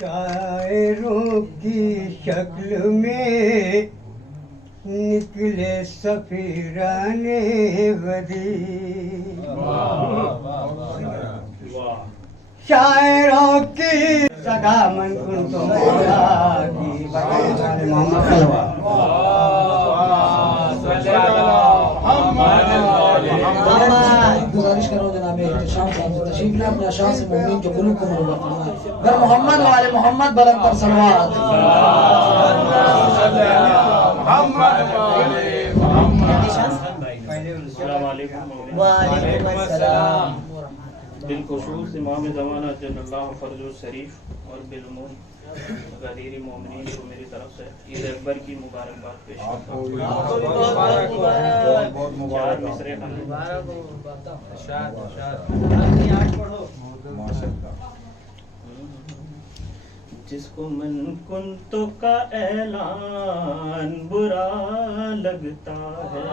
شاعروں کی شکل میں نکلے سفیران غدیر، شاعروں کی صدا من کنت مولا کی محمد خلوہ گزارش کرو جناب احتشام صاحب سے تشریف لیں، اپنے اشعار سے مومنین کے قلوب کو منور فرمائیں۔ گر محمد والے محمد بلند پر صلوات۔ السلام علیکم۔ وعلیکم السلام۔ بالخصوص امام زمانہ جل اللہ فرج الشریف اور بالعموم غدیر مومنین کو میری طرف سے عید اکبر کی مبارکباد پیش کرتا ہوں۔ چار مصرے جس کو من کنتو کا اعلان برا لگتا ہے،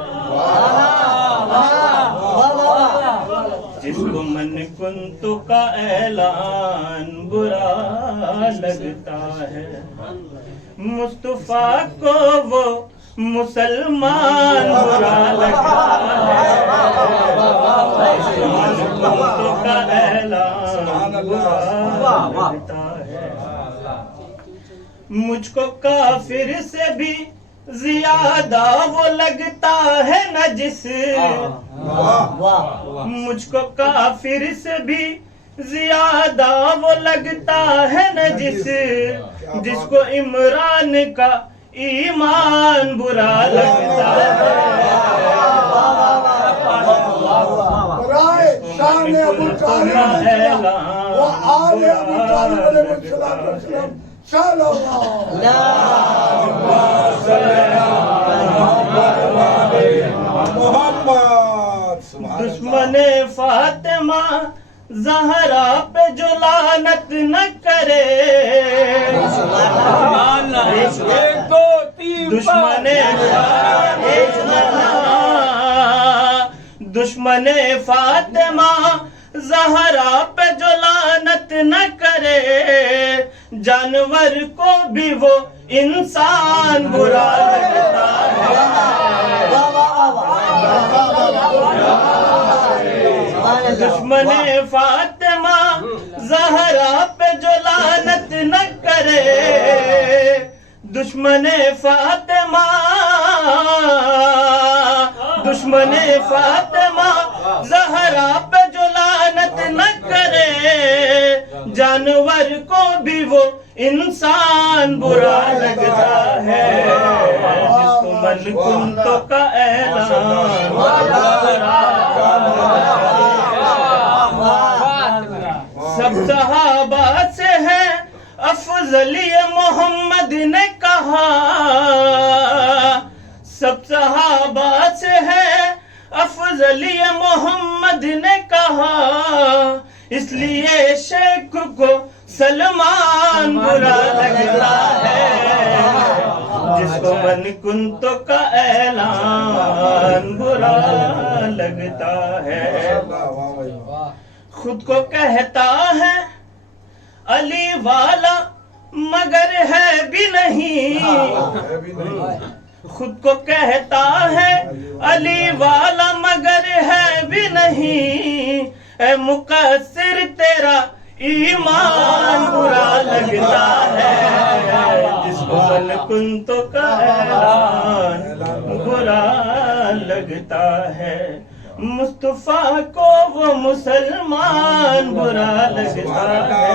جس کو من کنتو کا اعلان برا لگتا ہے، مصطفیٰ کو وہ مسلمان برا لگتا ہے، جس کو من کنتو کا اعلان برا لگتا ہے، مجھ کو کافر سے بھی زیادہ وہ لگتا ہے نا جس، مجھ کو کافر سے بھی زیادہ وہ لگتا ہے نا جس، جس کو عمران کا ایمان برا لگتا ہے، شان ابو طالب و آل ابو طالب علیہ السلام صلی محمد۔ دشمن فاطمہ زہرا پہ جو لعنت نہ کرے، دشمن فاطمہ زہرا پہ جو لعنت نہ کرے، جانور کو بھی وہ انسان برا لگتا ہے، دشمن فاطمہ زہرا پہ جو لعنت نہ کرے، دشمن فاطمہ زہرا پہ جو لعنت نہ کرے، جانور کو بھی وہ انسان برا لگتا ہے، جس کو من کنتو کا اعلان سب صحابہ سے ہے افضلی محمد نے کہا، سب صحابہ سے ہے افضلی محمد نے کہا، اس لیے شیخ کو سلمان برا لگتا ہے، جس کو من کنتو کا اعلان برا لگتا ہے، خود کو کہتا ہے علی والا مگر ہے بھی نہیں، خود کو کہتا ہے علی والا مگر ہے بھی نہیں، اے مقصر تیرا ایمان برا لگتا ہے، جس کو من کنتو کا اعلان برا لگتا ہے، مصطفیٰ کو وہ مسلمان برا لگتا ہے۔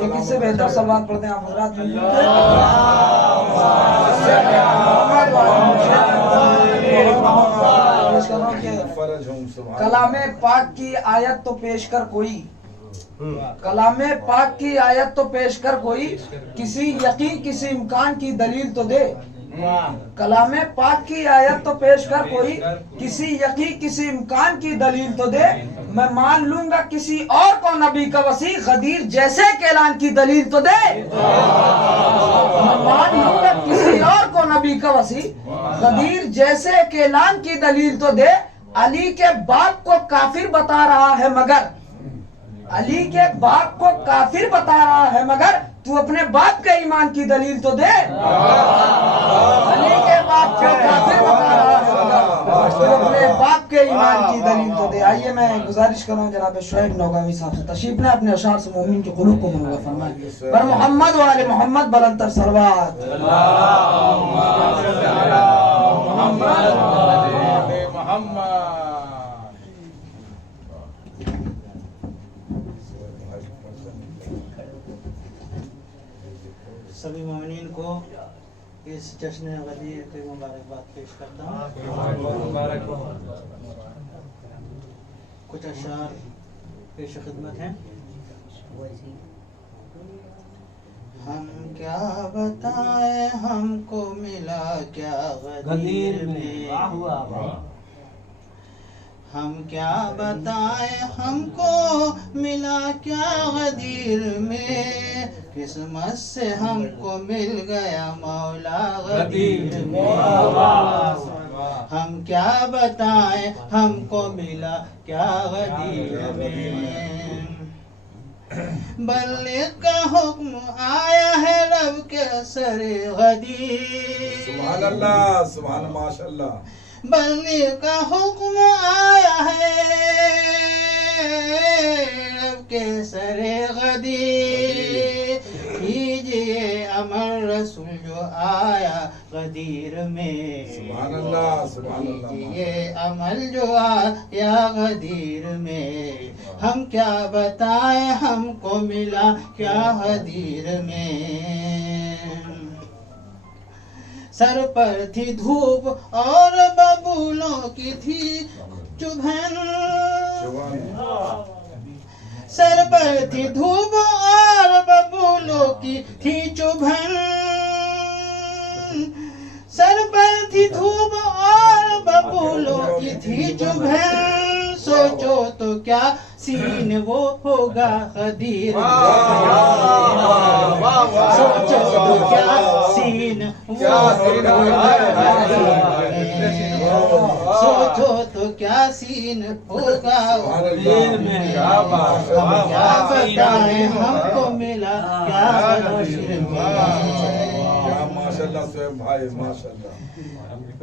ایک اس سے بہتر سلوات پڑھتے ہیں آپ حضرات۔ کلام پاک کی آیت تو پیش کر کوئی، کلام پاک کی آیت تو پیش کر کوئی، کسی یقین کسی امکان کی دلیل تو دے، کلام پاک کی آیت تو پیش کر کوئی، کسی یقین کسی امکان کی دلیل تو دے، میں مان لوں گا کسی اور کو نبی کا وسیع، غدیر جیسے کہ اعلان کی دلیل تو دے، میں مان لوں گا کسی اور کو نبی علی کا وسیع غدیر جیسے ایک اعلان کی دلیل تو دے علی کے باپ کو کافر بتا رہا ہے مگر علی کے باپ کو کافر بتا رہا ہے مگر تو اپنے باپ کے ایمان کی دلیل تو دے علی کے باپ کو کافر بتا رہا ہے مگر تو اپنے باپ کے ایمان کی دلیل تو دے. آئیے میں گزارش کروں جناب شعیب نوگاوی صاحب سے تشریف لیں اپنے اشعار سے مومن کے قلوب کو منور فرمائیں. بر محمد و آل محمد بلند تر صلوات. سبھی مومنین کو اس جشن غدیر کی مبارکباد پیش کرتا ہوں. کچھ اشعار پیش خدمت ہیں. ہم کیا بتائیں ہم کو ملا کیا غدیر میں, ہم کیا بتائیں ہم کو ملا کیا غدیر میں, قسمت سے ہم کو مل گیا مولا غدیر میں. ہم کیا بتائیں ہم کو ملا کیا غدیر میں, بلغ کا حکم آیا ہے رب کے سر غدیر. سبحان اللہ, سبحان ماشاء اللہ. بلغ کا حکم آیا ہے رب کے سر غدیر, کیجئے امر رسول جو آیا غدیر میں. سبحان اللہ, سبحان اللہ. کیجئے عمل جو آیا غدیر میں, ہم کیا بتائیں ہم کو ملا کیا غدیر میں. سر پر تھی دھوپ اور ببولوں کی تھی چبھن, سر پر تھی دھوپ اور ببولوں کی تھی چبھن, سر پر تھی دھوپ اور ببولوں کی تھی چبھن, سوچو تو کیا سین وہ ہوگا غدیر میں, سوچو تو کیا سین وہ ہوگا غدیر میں, سوچو تو کیا سین ہوگا غدیر میں. ہم کیا بتائیں ہم کو ملا کیا غدیر میں. ماشاءاللہ سہیب بھائی, ماشاءاللہ.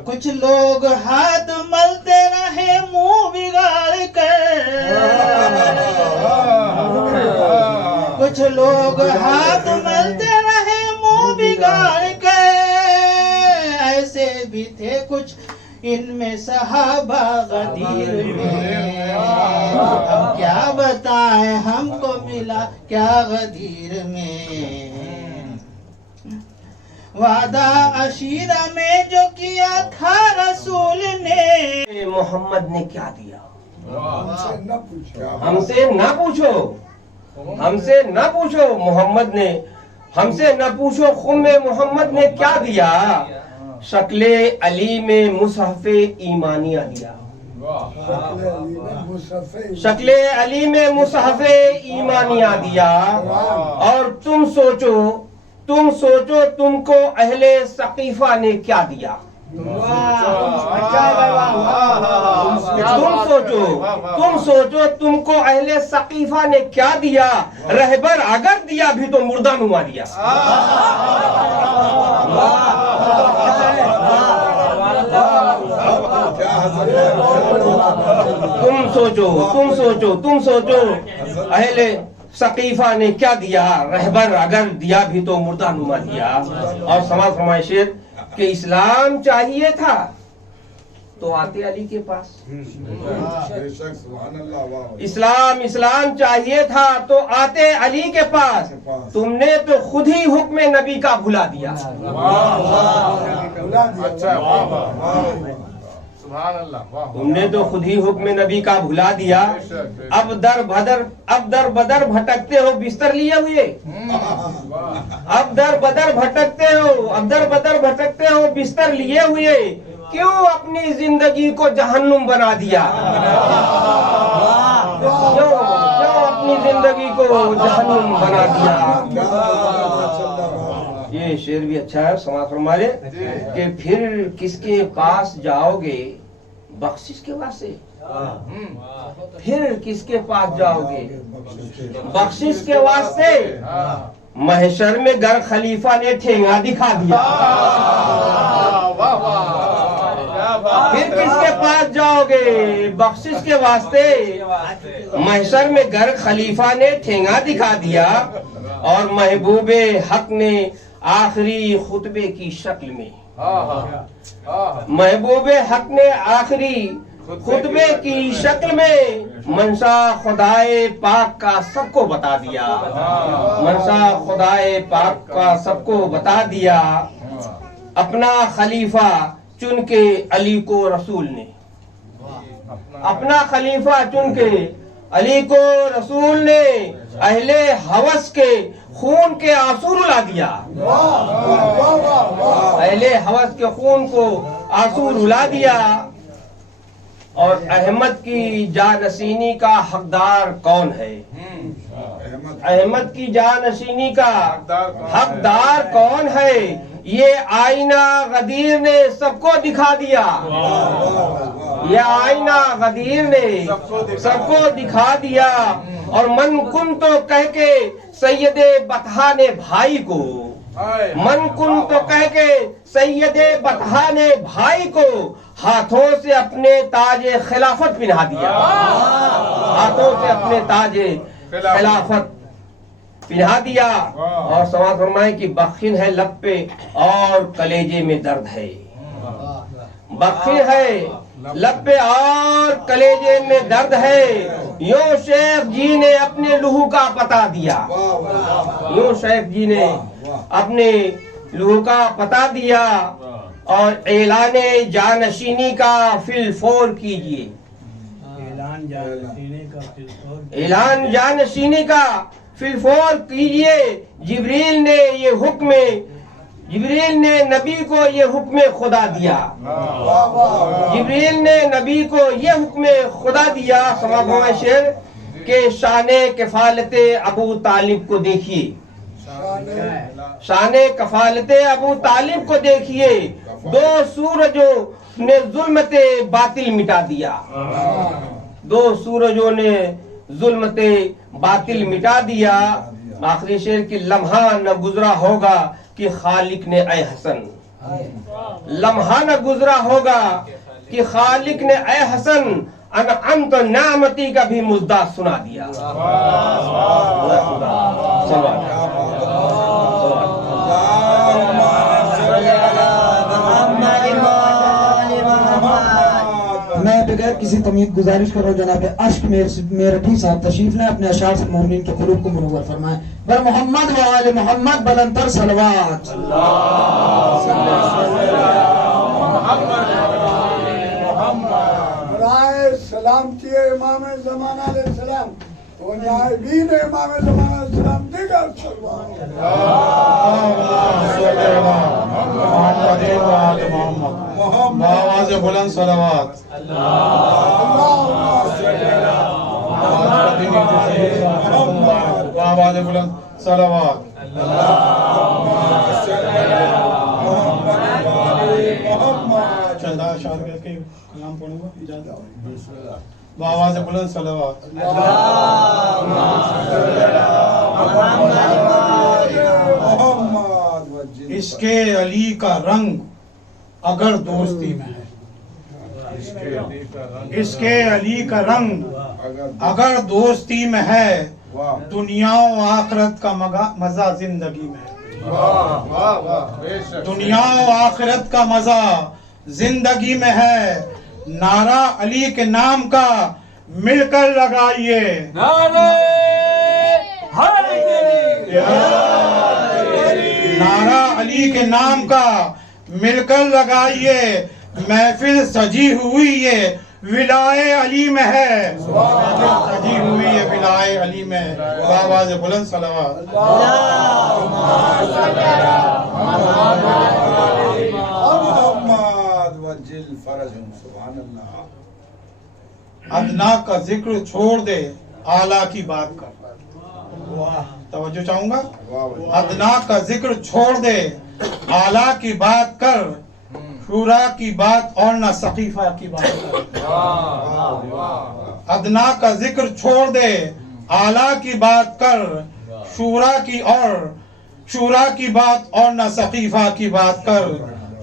کچھ لوگ ہاتھ ملتے رہے منہ بگاڑ کر, کچھ لوگ ہاتھ ملتے رہے منہ بگاڑ کر, ایسے بھی تھے کچھ ان میں صحابہ غدیر میں. ہم کیا بتائیں ہم کو ملا کیا غدیر میں. وعدہ عشیرہ میں جو کیا تھا رسول نے, محمد نے کیا دیا ہم سے نہ پوچھو, ہم سے نہ پوچھو, ہم سے نہ پوچھو. محمد نے ہم سے نہ پوچھو خم محمد نے کیا دیا, شکل علی میں مصحف ایمانیہ دیا. شکل علی میں مصحف ایمانیہ دیا. اور تم سوچو تم کو اہل ثقیفہ نے کیا دیا. تم سوچو تم کو اہل ثقیفہ نے کیا دیا, رہبر اگر دیا بھی تو مردہ نما دیا. تم سوچو اہل ثقیفہ نے کیا دیا, رہبر اگر دیا بھی تو مردہ نما دیا. اور سماعت فرمائے شیر کہ اسلام چاہیے تھا تو آتے علی کے پاس. اسلام چاہیے تھا تو آتے علی کے پاس, تم نے تو خود ہی حکم نبی کا بھلا دیا. تم نے تو خود ہی حکم نبی کا بھلا دیا. اب در بدر بھٹکتے ہو بستر لیے ہوئے, اب در بدر بھٹکتے ہو بستر لیے ہوئے, کیوں اپنی زندگی کو جہنم بنا دیا. کیوں اپنی زندگی کو جہنم بنا دیا. یہ میں شعر بھی اچھا ہے، سماعت فرما لے کہ پھر کس کے پاس جاؤ گے بخشش کے واسطے، پھر کس کے پاس جاؤ گے بخشش کے واسطے، محشر میں گر خلیفہ نے ٹھینگا دکھا دیا، پھر کس کے پاس جاؤ گے بخشش کے واسطے، محشر میں گر خلیفہ نے ٹھینگا دکھا دیا، اور محبوب حق نے آخری خطبے کی شکل میں، محبوب حق نے آخری خطبے کی شکل میں منشا خدائے پاک کا سب کو بتا دیا، منشا خدائے پاک کا سب کو بتا دیا، اپنا خلیفہ چن کے علی کو رسول نے، اپنا خلیفہ چن کے علی کو رسول نے اہل ہوس کے خون کے آنسو رلا دیا، اہل ہوس کے خون کو آنسو رلا دیا، اور احمد کی جانشینی کا حقدار کون ہے، احمد کی جانشینی کا حقدار کون ہے، یہ آئینہ غدیر نے سب کو دکھا دیا، یہ آئینہ غدیر نے سب کو دکھا دیا، اور من کن تو کہہ کے سید بطحہ نے بھائی کو، من کن تو کہہ کے سید بطحہ نے بھائی کو ہاتھوں سے اپنے تاج خلافت پہنا دیا، ہاتھوں سے اپنے تاج خلافت پہنا دیا، اور سماعت فرمائیں کہ بخشن ہے لب پہ اور کلیجے میں درد ہے، بخشن ہے لب پہ اور کلیجے میں درد ہے، یوں شیخ جی نے اپنے لہو کا پتہ دیا، یوں شیخ جی نے اپنے لہو کا پتہ دیا، اور اعلان جانشینی کا فی الفور کیجئے، اعلان جانشینی کا فی الفور کیجئے، جبریل نے یہ حکم، جبریل نے نبی کو یہ حکم خدا دیا، جبریل نے نبی کو یہ حکم خدا دیا، سماعت شعر کہ شان کفالت ابو طالب کو دیکھیے، شان کفالت ابو طالب کو دیکھیے، دو سورجوں نے ظلمت باطل مٹا دیا، دو سورجوں نے ظلمت باطل مٹا دیا، آخری شعر کی لمحہ نہ گزرا ہوگا کہ خالق نے اے حسن، لمحہ نہ گزرا ہوگا کہ خالق نے اے حسن انعمت نعمتی کا بھی مزدہ سنا دیا، میں بغیر کسی تمید گزارش کر رہا ہوں جناب اشک میرٹھی صاحب تشریف لیں، اپنے اشعار سے مومنین کے قلوب کو منور فرمائیں، بر محمد و آل محمد بلندتر صلوات، برائے سلامتی امام زمان علیہ السلام و نائبین امام زمان علیہ السلام دیگر صلوات، آواز بلند صلوات، آواز بلند صلوات، چند اشعار کر کے کلام پڑھوں گا، اجازت، آواز بلند صلوات، اس کے علی کا رنگ اگر دوستی میں ہے، اس کے علی کا رنگ اگر دوستی میں ہے، دنیا و آخرت کا مزہ زندگی میں ہے، دنیا و آخرت کا مزہ زندگی میں ہے، نعرہ علی کے نام کا مل کر لگائیے، نعرہ علی کے نام کا مل کر لگائیے، محفل سجی ہوئی یہ ولائے علی میں ہے، سجی ہوئی یہ ولائے علی میں ہے، آواز بلند صلوات، ادنا کا ذکر چھوڑ دے اعلیٰ کی بات کر، توجہ چاہوں گا. ادنا کا ذکر چھوڑ دے، اعلیٰ کی بات کر، شورا کی بات اور نہ سقیفہ کی بات کر. ادنا کا ذکر چھوڑ دے، اعلیٰ کی بات کر، شورا کی بات اور نہ سقیفہ کی بات کر.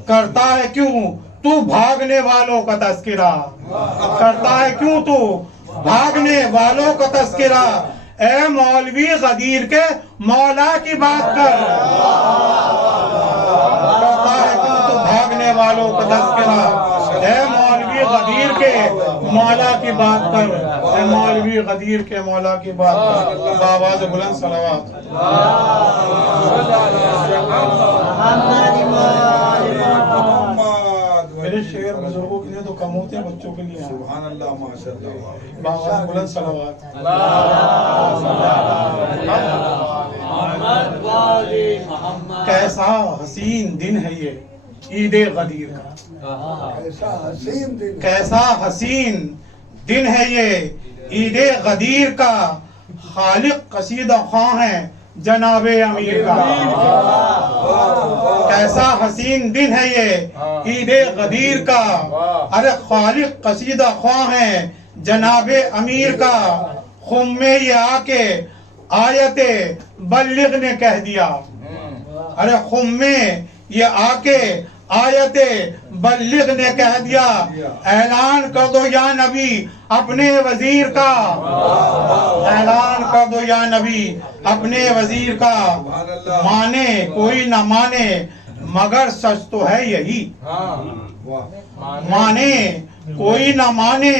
کرتا ہے کیوں تو بھاگنے والوں کا تذکرہ، کرتا ہے کیوں تو بھاگنے والوں کا تذکرہ. اے مولوی غدیر کے مولا کی بات کر. کرتا ہے کیوں تو بھاگنے والوں کا تذکرہ. اے مولوی غدیر کے مولا کی بات کر، اے مولوی غدیر کے مولا کی بات کر. بآواز بلند صلوات. میرے شعر بزرگوں کے لیے تو کم ہوتے ہیں، بچوں کے لیے سبحان اللہ ماشاءاللہ. بآواز بلند صلوات. کیسا حسین دن ہے یہ عید غدیر کا، کیسا حسین دن ہے یہ عید غدیر کا. خالق قصیدہ خواں ہے جناب امیر کا. کیسا حسین دن ہے یہ عید غدیر کا. ارے خالق قصیدہ خواں ہے جناب امیر کا. خم میں یہ آ کے آیت بلغ نے کہہ دیا. ارے خم میں یہ آ کے آیت بلغ نے کہہ دیا. اعلان کر دو یا نبی اپنے وزیر کا، اعلان کر دو یا نبی اپنے وزیر کا. مانے کوئی نہ مانے مگر سچ تو ہے یہی. مانے کوئی نہ مانے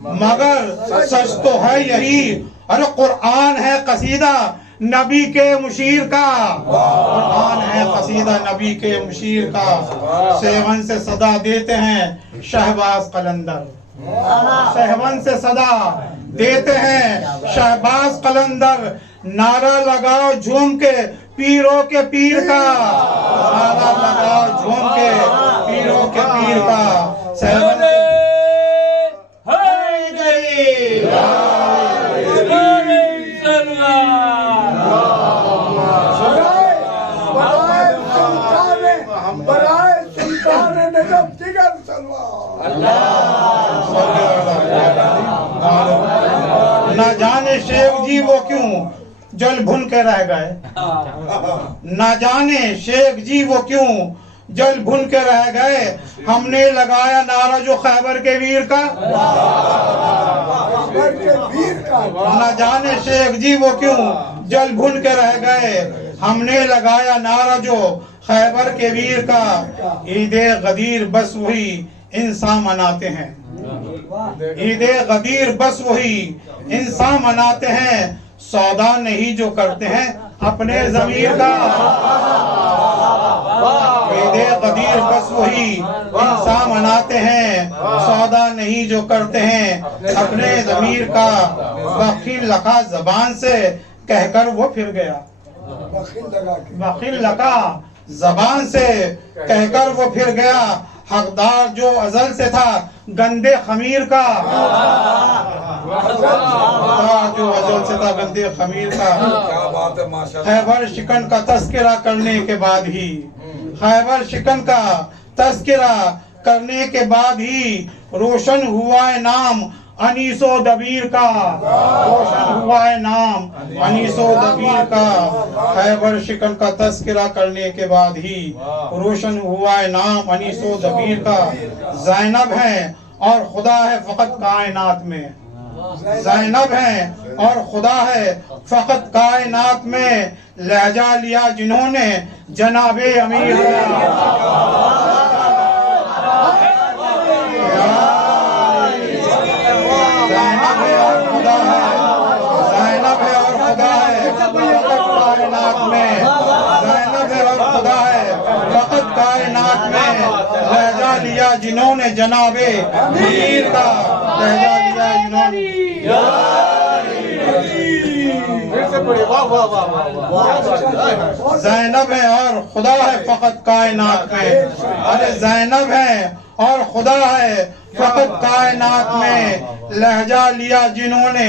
مگر سچ تو ہے یہی. ارے قرآن ہے قصیدہ نبی کے مشیر کا، قرآن ہے قصیدہ نبی کے مشیر کا. سیون سے صدا دیتے ہیں شہباز قلندر، سیون سے صدا دیتے ہیں شہباز قلندر. نعرہ لگاؤ جھوم کے پیروں کے پیر کا، نعرہ لگاؤ جھوم کے پیروں کے پیر کا. سیون سے نہ جانے شیخ جی وہ کیوں جل بھن کے رہ گئے، نہ جانے شیخ جی وہ کیوں جل بھن کے رہ گئے. ہم نے لگایا نعرہ جو خیبر کے ویر کا. نہ جانے شیخ جی وہ کیوں جل بھن کے رہ گئے. ہم نے لگایا نعرہ جو خیبر کے ویر کا. عید غدیر بس وہی انسان مناتے ہیں، عید غدیر بس وہی انسان مناتے ہیں. سودا نہیں جو کرتے ہیں اپنے ضمیر کا. عید غدیر بس وہی انسان مناتے ہیں، سودا نہیں جو کرتے ہیں اپنے ضمیر کا. بخیل لکھا زبان سے کہہ کر وہ پھر گیا، بخیل لکھا زبان سے کہہ کر وہ پھر گیا. حقدار جو ازل سے تھا گندے خمیر کا، حقدار جو ازل سے تھا گندے خمیر کا. خیبر شکن کا تذکرہ کرنے کے بعد ہی، خیبر شکن کا تذکرہ کرنے کے بعد ہی روشن ہوا ہے نام انیس و دبیر کا، روشن ہوا ہے نام انیس و دبیر کا. خیبر شکن کا تذکرہ کرنے کے بعد ہی روشن ہوا ہے نام انیس و دبیر کا. زینب ہے اور خدا ہے فقط کائنات میں، زینب ہے اور خدا ہے فقط کائنات میں. لہجہ لیا جنہوں نے جناب امیر لہجہ لیا جنہوں نے جناب امیر کا، لہجہ لیا جنہوں نے. زینب ہے اور خدا ہے فقط کائنات میں. ارے زینب ہے اور خدا ہے فقط کائنات میں. لہجہ لیا جنہوں نے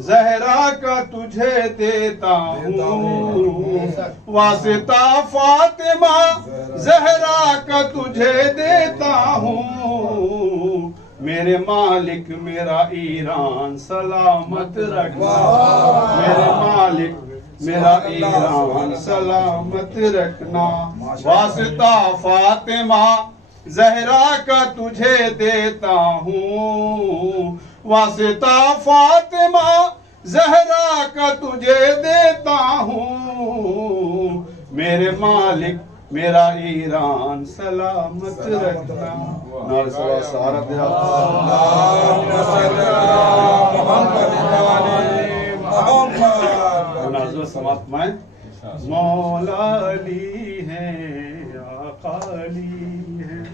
زہرا کا تجھے دیتا ہوں واسطہ فاطمہ زہرا کا تجھے دیتا ہوں میرے مالک میرا ایران سلامت رکھنا میرے مالک میرا ایران سلامت رکھنا واسطہ فاطمہ زہرا کا تجھے دیتا ہوں واسطہ فاطمہ زہرا کا تجھے دیتا ہوں میرے مالک میرا ایران سلامت رکھنا نال سوا سارت نازل سماعت میں مولا علی ہیں آقا علی ہیں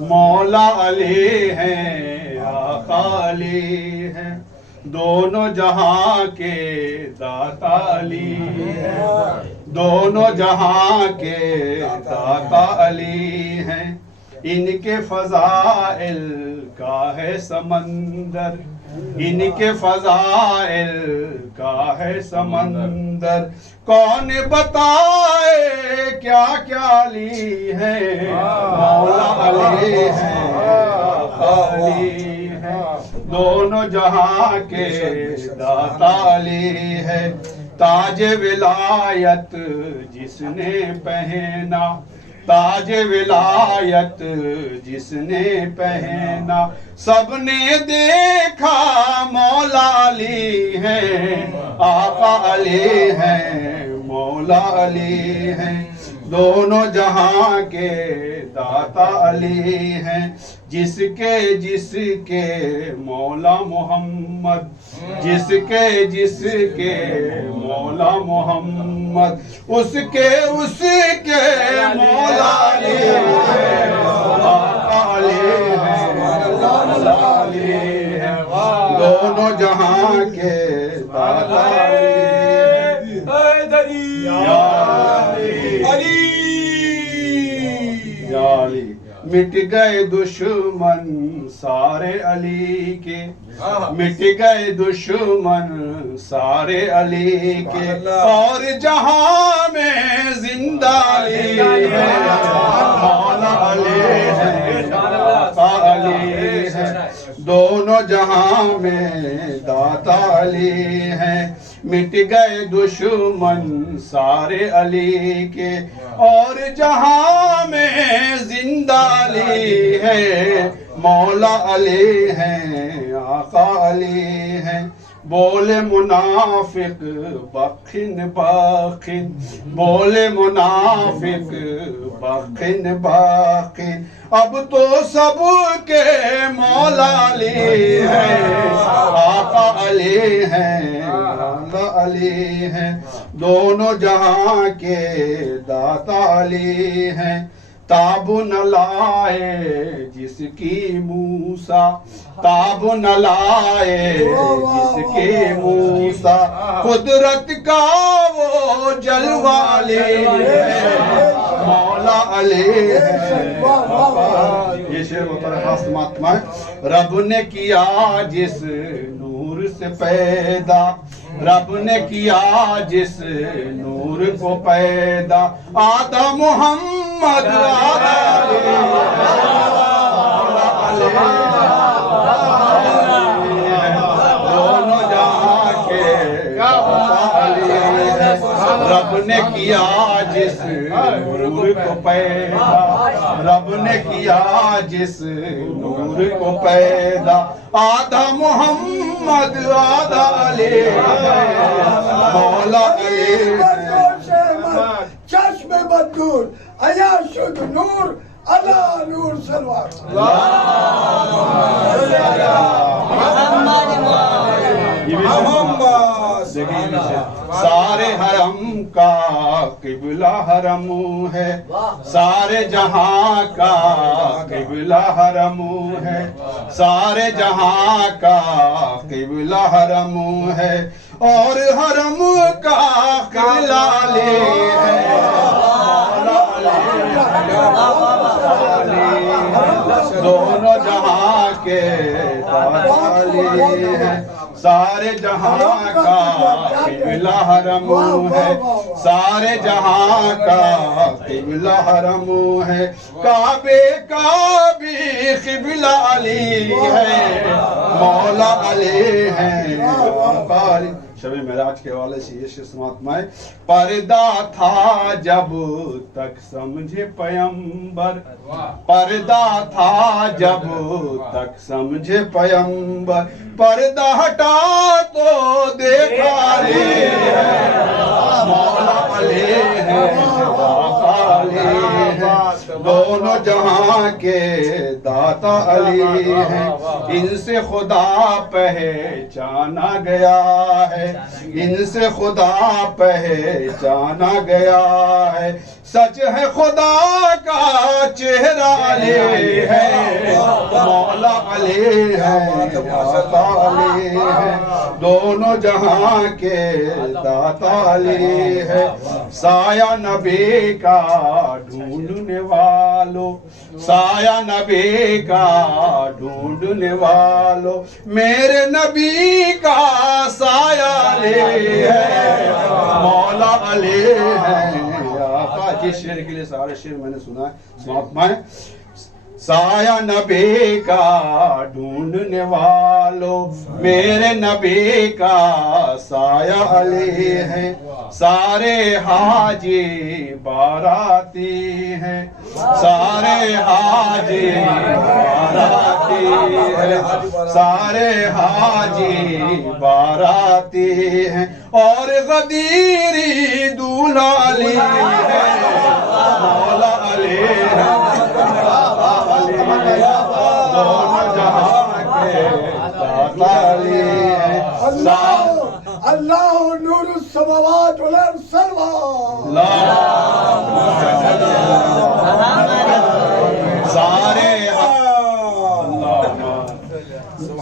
مولا علی ہیں آقا علی ہیں دونوں جہاں کے داتا علی ہیں دونوں جہاں کے داتا علی ہیں ان کے فضائل کا ہے سمندر ان کے فضائل کا ہے سمندر کون بتائے کیا کیا علی ہے مولا علی ہے آقا علی ہے دونوں جہاں کے داتا علی ہے تاج ولایت جس نے پہنا تاج ولایت جس نے پہنا سب نے دیکھا مولا علی ہیں آقا علی ہیں مولا علی ہیں دونوں جہاں کے داتا علی ہیں جس کے مولا محمد جس کے مولا محمد اس کے مولا علی ہیں آقا علی ہیں مولا علی ہیں دونوں جہاں کے داتا علی علی مٹ گئے دشمن سارے علی کے مٹ گئے دشمن سارے علی کے اور جہاں میں زندہ علی ہے مولا علی ہے آقا علی ہے دونوں جہاں میں داتا علی ہیں مٹ گئے دشمن سارے علی کے اور جہاں میں زندہ علی ہے مولا علی ہیں آقا علی ہیں بولے منافق بخن بخن بولے منافق بخن بخن اب تو سب کے مولا علی ہیں آقا علی ہیں مولا علی ہیں دونوں جہاں کے داتا علی ہیں تاب نہ لائے جس کی موسیٰ تاب نہ لائے جس کی موسیٰ قدرت کا وہ جلوہ علی ہے مولا علی ہے یہ شعر بطور خاص ماتمہ ہے رب نے کیا جس نور سے پیدا رب نے کیا جس نور کو پیدا آدھا محمد آدھا دونوں جہاں کے رب نے کیا جس نور کو پیدا رب نے کیا جس نور کو پیدا آدھا محمد آدھا علی مولا علی چشم بدور ایا شد نور علا نور سلوات سارے حرم کا قبلہ حرم ہے سارے جہاں کا قبلہ حرم ہے سارے جہاں کا قبلہ حرم ہے اور حرم کا قبلہ علی ہے دونوں جہاں کے علی ہیں سارے جہاں کا قبلہ حرم ہے سارے جہاں کا قبلہ حرم ہے کعبے کا بھی قبلہ علی ہے مولا علی ہے شب معراج کے حوالے سے یہ شعر سماعت میں پردہ تھا جب تک سمجھے پیمبر پردہ تھا جب تک سمجھے پیمبر پردہ ہٹا تو دیکھا علی ہے مولا علی ہے آقا علی ہے دونوں جہاں کے داتا علی ہیں ان سے خدا پہچانا گیا ہے ان سے خدا پہچانا گیا ہے سچ ہے خدا کا چہرہ علی ہے مولا علی ہے آقا علی ہے دونوں جہاں کے داتا علی ہے سایہ نبی کا ڈھونڈنے والوں سایہ نبی کا ڈھونڈنے والوں میرے نبی کا سایہ علی ہے مولا علی ہے آقا جس شعر کے لیے سارے شعر میں نے سنا ہے سماعت میں سایہ نبی کا ڈھونڈنے والوں میرے نبی کا سایہ علی ہے سارے حاجی باراتی ہیں سارے حاجی باراتی ہیں سارے حاجی باراتی ہیں اور غدیری دولہا علی ہے مولا علی ہے دونوں جہاں کے داتا علی ہے اللہ نور السماوات والارض صلوات سارے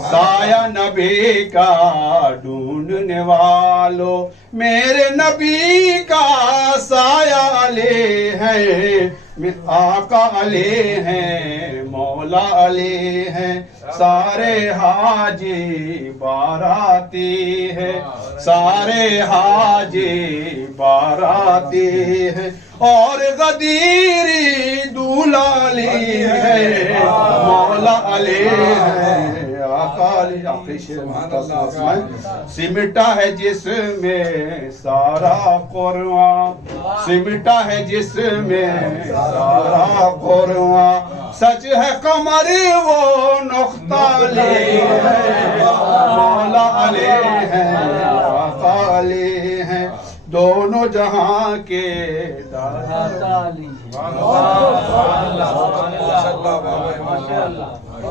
سایہ نبی کا ڈھونڈنے والوں میرے نبی کا سایہ علی ہے آقا علی ہیں مولا علی ہیں سارے حاجی باراتی ہیں سارے حاجی باراتی ہیں اور غدیری دولہا علی ہے مولا علی ہے آقا علی آخری شعر سمٹا ہے جس میں سارا قرآن سمٹا ہے جس میں سارا قرآن سچ ہے قمر وہ نقطہ علی ہے مولا علی ہے آقا علی ہے دونوں جہاں کے داتا علی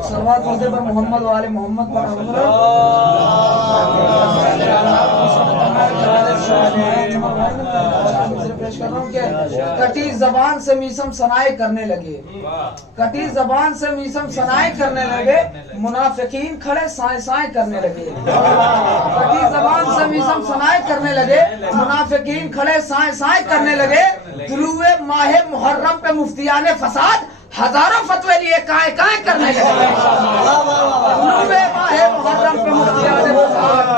صلوات پڑھتے پر محمد والے محمد پر کٹی زبان سے میسم سنائے کرنے لگے کٹی زبان سے میسم سنائے کرنے لگے منافقین کھڑے سائیں سائیں کرنے لگے کٹی زبان سے میسم سنائے کرنے لگے منافقین کھڑے سائیں سائیں کرنے لگے طلوع ماہ محرم پہ مفتیان فساد ہزاروں فتوے لیے کائیں کائیں کرنے لگے طلوع ماہ محرم پہ مفتیان فساد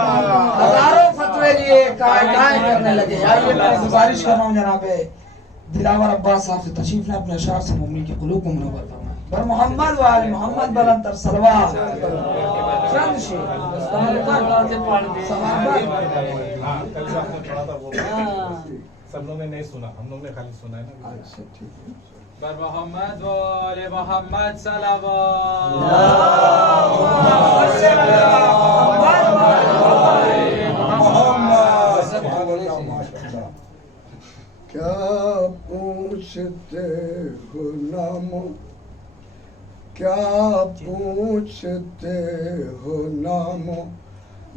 ہزاروں فتوے لیے کائیں کائیں کرنے لگے آئیے میں گزارش کر رہا ہوں جناب دلاور عباس صاحب سے تشریف لیں اپنے اشعار سے مومنین کے قلوب کو منور فرمائیں بر محمد و آل محمد بلند تر صلوات چند شیر سب لوگوں نے نہیں سنا ہم لوگ نے خالی سنا ہے نا بر محمد و آل محمد صلوات کیا پوچھتے ہو نامو کیا پوچھتے ہو نامو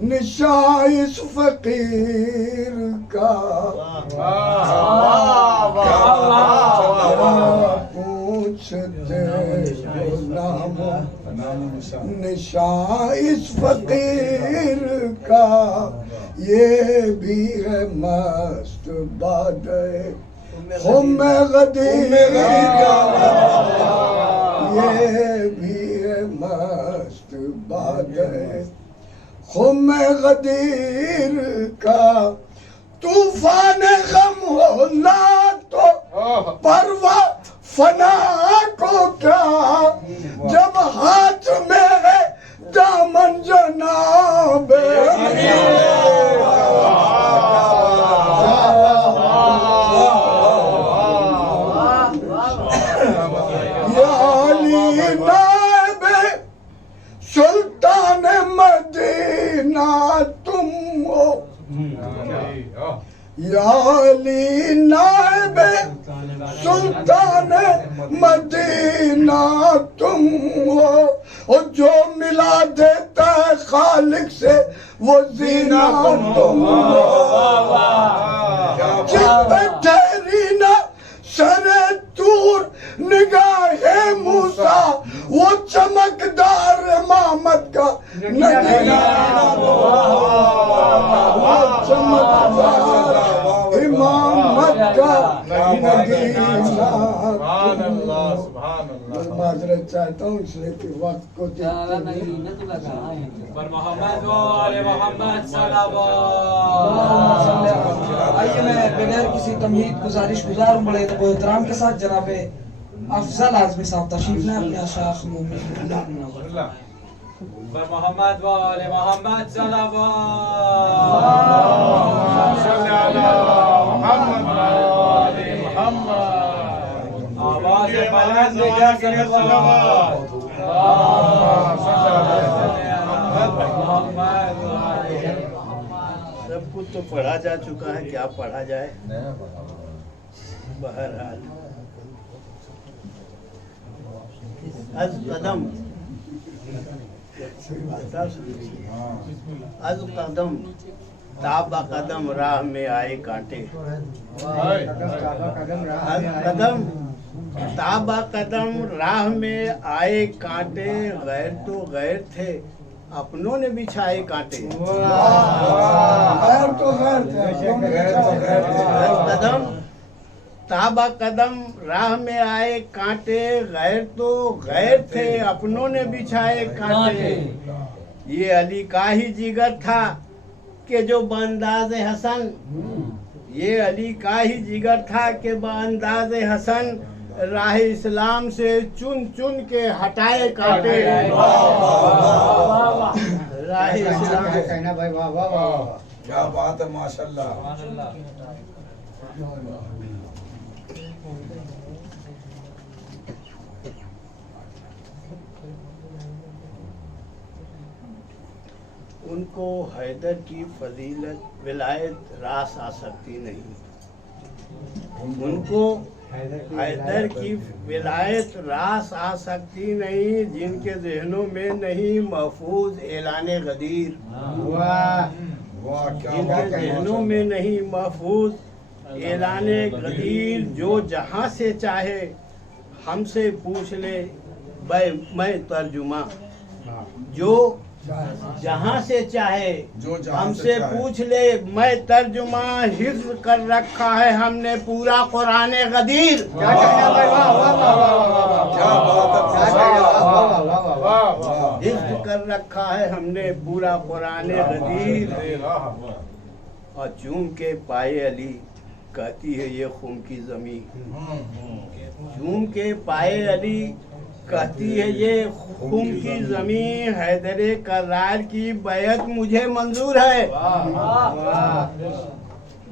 نشاں اس فقیر کا پوچھتے ہو نامو نشاں اس فقیر کا یہ بھی ہے مست بادے خم غدیر کا یہ بھی ہے مست بادے خم غدیر کا طوفان غم ہونا تو پروا فنا کو کیا جب ہاتھ میں ہے دامن جناب یا علی نائب سلطان مدینہ تم ہو یا علی نائب سلطان مدینہ تم ہو اور جو ملا دیتا ہے خالق سے وہ زینہ تم ہو جس پہ ٹھہری نہ سر طور نگاہ موسیٰ وہ چمکدار امامت کا نگینہ وہ چمکدار امامت کا نگینہ میں معذرت چاہتا ہوں اس لیے کہ وقت کو دیکھتے ہیں پر محمد و آل محمد صلوات. آئیے میں بغیر کسی تمہید گزارش گزار ہوں بڑے ادب و احترام کے ساتھ جناب افضل اعظمی صاحب تشریف لائیں اپنے اشاخ مومن پر محمد و آل محمد صلوات. آواز بلند کیا صلوات. سب کچھ تو پڑھا جا چکا ہے، کیا پڑھا جائے. بہرحال از قدم از قدم تابا قدم راہ میں آئے کانٹے. از قدم تابا قدم راہ میں آئے کانٹے. غیر تو غیر تھے، اپنوں نے بچھائے کانٹے. غیر تو غیر تھے قدم تابا قدم راہ میں آئے کانٹے. غیر تو غیر تھے، اپنوں نے بچھائے کانٹے. یہ علی کا ہی جگر تھا کہ جو بانداز حسن، یہ علی کا ہی جگر تھا کہ بانداز حسن راہ اسلام سے چن چن کے ہٹائے کانٹے. راہ اسلام کیا بات ہے، ماشاءاللہ. ان کو حیدر کی فضیلت ولایت راس آ سکتی نہیں. ان کو حیدر کی ولایت راس آ سکتی نہیں جن کے ذہنوں میں نہیں محفوظ اعلان غدیر. جن کے ذہنوں میں نہیں محفوظ اعلان غدیر. جو جہاں سے چاہے ہم سے پوچھ لے میں ترجمہ. جو جہاں سے چاہے ہم سے پوچھ لے میں ترجمہ. حفظ کر رکھا ہے ہم نے پورا قرآن غدیر. حفظ کر رکھا ہے ہم نے پورا قرآن غدیر. اور چوم کے پائے علی کہتی ہے یہ خون کی زمین. چوم کے پائے علی کہتی ہے یہ خون کی زمین. حیدر کرار کی بیعت مجھے منظور ہے.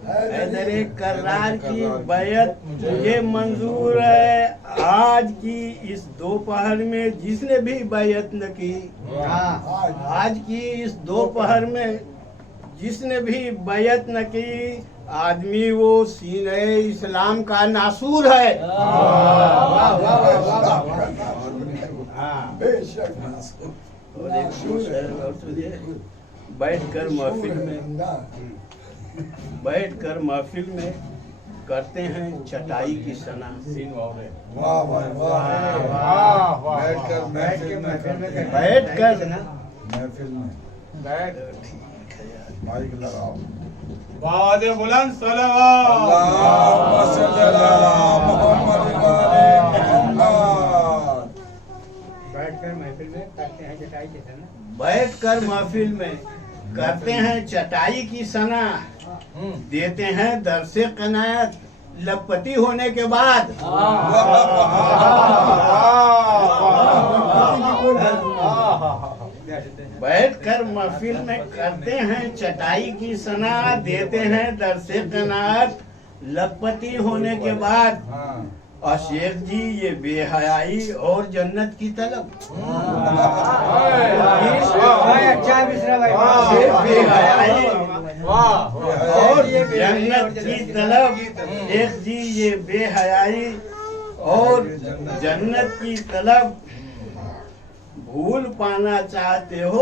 حیدر کرار کی بیعت مجھے منظور ہے. آج کی اس دوپہر میں جس نے بھی بیعت نہ کی، آج کی اس دوپہر میں جس نے بھی بیعت نہ کی، آدمی وہ سینہ اسلام کا ناسور ہے. اور ایک بیٹھ کر محفل میں کرتے ہیں چٹائی کی سنا. بیٹھ کر بعد بلند صلوات. اللهم صل على محمد وعلى بیٹھ کر محفل میں کرتے ہیں چٹائی کی سنا، دیتے ہیں درس قناعت لکھپتی ہونے کے بعد. بیٹھ کر محفل میں کرتے ہیں چٹائی کی سنا، دیتے ہیں درس قناعت لکھپتی ہونے کے بعد. اور شیخ جی یہ بے حیائی اور جنت کی طلب، بے حیائی اور جنت کی طلب. شیخ جی یہ بے حیائی اور جنت کی طلب، بھول پانا چاہتے ہو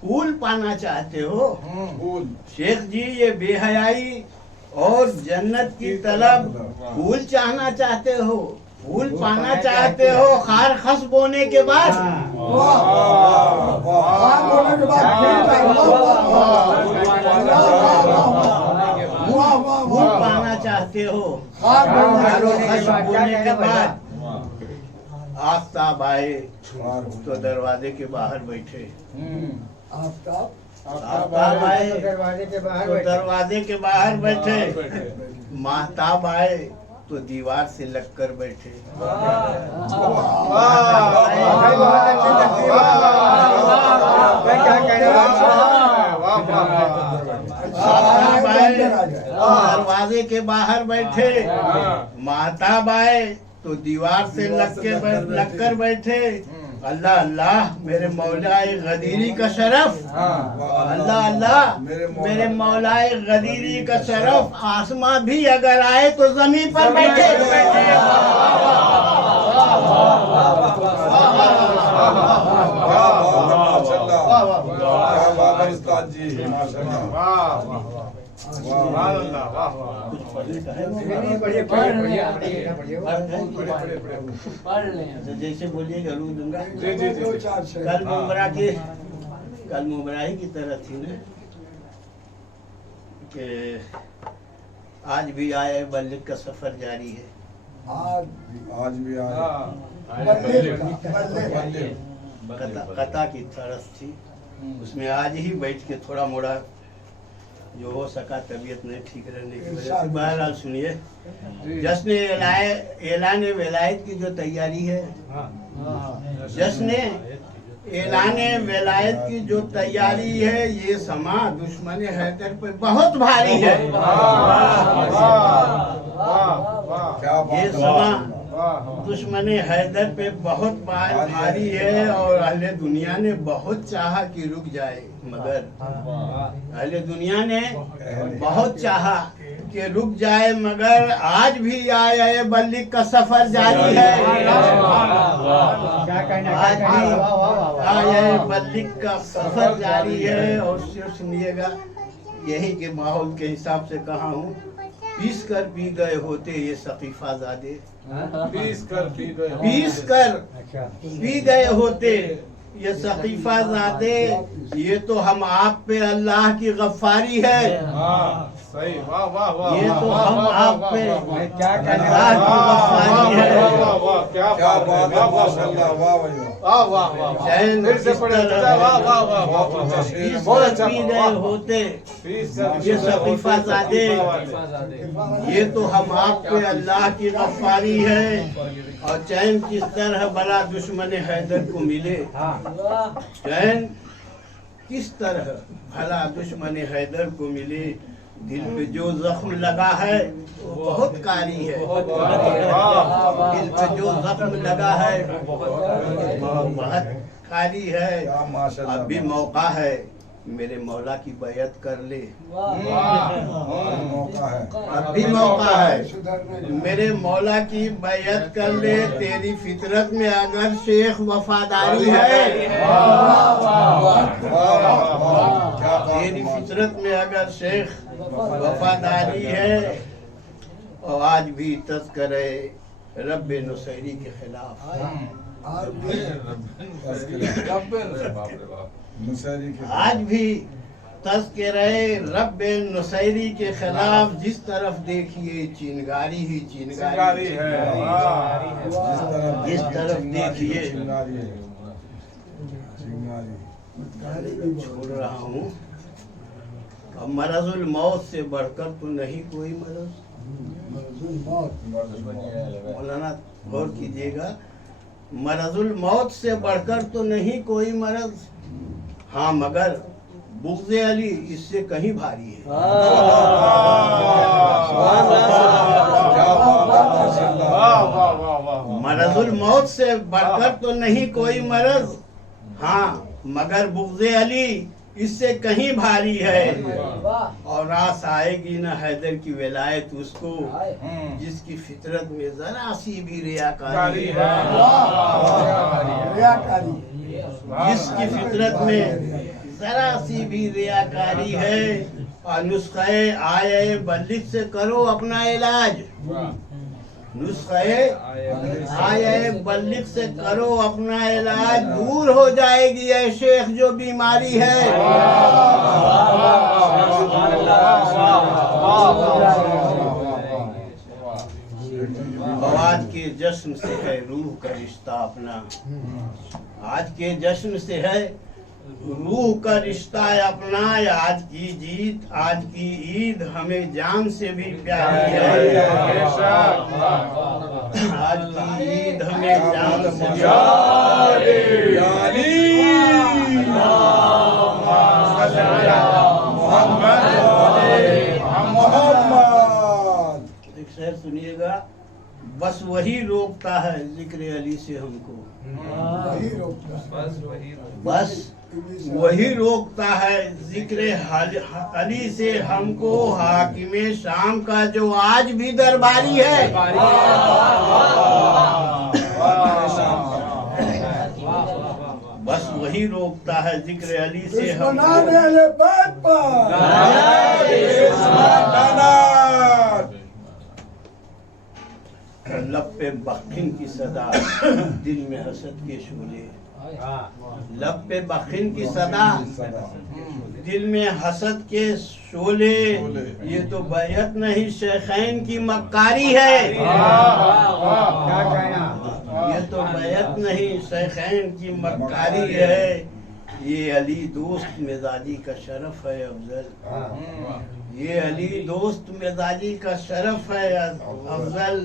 پھول پانا چاہتے ہو. شیخ جی یہ بے حیائی اور جنت کی طلب، پھول چاہنا چاہتے ہو، پھول پانا چاہتے ہو خار خس بونے کے بعد. پھول پانا چاہتے ہو خار خس بونے کے بعد. آفتاب آئے تو دروازے کے باہر بیٹھے، آفتاب آئے تو دروازے کے باہر بیٹھے، ماہتاب آئے تو دیوار سے لگ کر بیٹھے. آفتاب آئے دروازے کے باہر بیٹھے، ماہتاب آئے تو دیوار سے لگ کر بیٹھے. اللہ اللہ میرے مولائے غدیری کا شرف، اللہ اللہ میرے مولائے غدیری کا شرف. آسماں بھی اگر آئے تو زمین پر بیٹھے. جیسے بولیے گا دوں گا. کل ممبراہی کی طرح تھی نا کہ آج بھی آئے بلک کا سفر جاری ہے. آج بھی قطع کی طرف تھی، اس میں آج ہی بیٹھ کے تھوڑا موڑا جو ہو سکا، طبیعت نہیں ٹھیک رہنے کی وجہ سے. بہرحال سنیے، جشن اعلان ولایت کی جو تیاری ہے، جشن اعلان ولایت کی جو تیاری ہے، یہ سما دشمن حیدر پہ بہت بھاری ہے. یہ سما دشمن حیدر پہ بہت بھاری ہے، اور اہل دنیا نے بہت چاہا کہ رک جائے، مگر اہل دنیا نے بہت چاہا کہ رک جائے، مگر آج بھی آئے بلک کا سفر جاری ہے. آج بھی آئے بلک کا سفر جاری ہے. اور صرف سنیے گا، یہی کے ماحول کے حساب سے کہا ہوں، پیس کر پی گئے ہوتے یہ ثقیفہ زادے، پیس کر پی گئے ہوتے یہ ثقیفہ زادے. یہ تو ہم آپ پہ اللہ کی غفاری ہے، یہ تو ہم آپ پہ اللہ کی غفاری ہے. پی گئے ہوتے یہ ثقیفہ زادے، یہ تو ہم آپ پہ اللہ کی غفاری ہے. اور چین کس طرح بلا دشمن حیدر کو ملے، چین کس طرح بھلا دشمن حیدر کو ملے. دل پہ جو زخم لگا ہے وہ بہت کاری ہے، دل پہ جو زخم لگا ہے بہت کاری ہے. اب بھی موقع ہے میرے مولا کی بیعت کر لے، اب بھی موقع ہے میرے مولا کی بیعت کر لے. تیری فطرت میں اگر شیخ وفاداری ہے، تیری فطرت میں اگر شیخ وفاداری ہے، اور آج بھی تذکرے رب نصیری کے خلاف، آج بھی تذکرے رب نصیری کے خلاف. جس طرف دیکھیے چنگاری ہی چنگاری ہے، جس طرف دیکھیے چھوڑ رہا ہوں. اب مرض الموت سے بڑھ کر تو نہیں کوئی مرض. مولانا غور کیجیے گا, مرض الموت سے بڑھ کر تو نہیں کوئی مرض, ہاں مگر بغض علی اس سے کہیں بھاری ہے. مرض الموت سے بڑھ کر تو نہیں کوئی مرض, ہاں مگر بغض علی اس سے کہیں بھاری ہے. اور راس آئے گی نہ حیدر کی ولایت اس کو جس کی فطرت میں ذرا سی بھی ریاکاری ہے. جس کی فطرت میں ذرا سی بھی ریاکاری ہے. اور نسخہ آئے بلغ سے کرو اپنا علاج. نسخہ آئے بلغ سے کرو اپنا علاج, دور ہو جائے گی اے شیخ جو بیماری ہے. آج کے جشن سے ہے روح کا رشتہ اپنا, آج کے جشن سے ہے روح کا رشتہ اپنا. آج کی جیت آج کی عید ہمیں جان سے بھی پیاری ہے. آج کی عید ہمیں جان سے ایک شعر سنیے گا. بس وہی روکتا ہے ذکر علی سے ہم کو, بس وہی روکتا ہے ذکر علی سے ہم کو. حاکم شام کا جو آج بھی درباری ہے, بس وہی روکتا ہے ذکر علی سے ہم کو. لب پہ بخن کی صدا, دل میں حسد کے شعلے. لب پہ بخن کی صدا, دل میں حسد کے شعلے. یہ تو بیعت نہیں شیخین کی مکاری ہے. یہ تو بیعت نہیں شیخین کی مکاری ہے. یہ علی دوست مزاجی کا شرف ہے افضل. یہ علی دوست مزاجی کا شرف ہے افضل.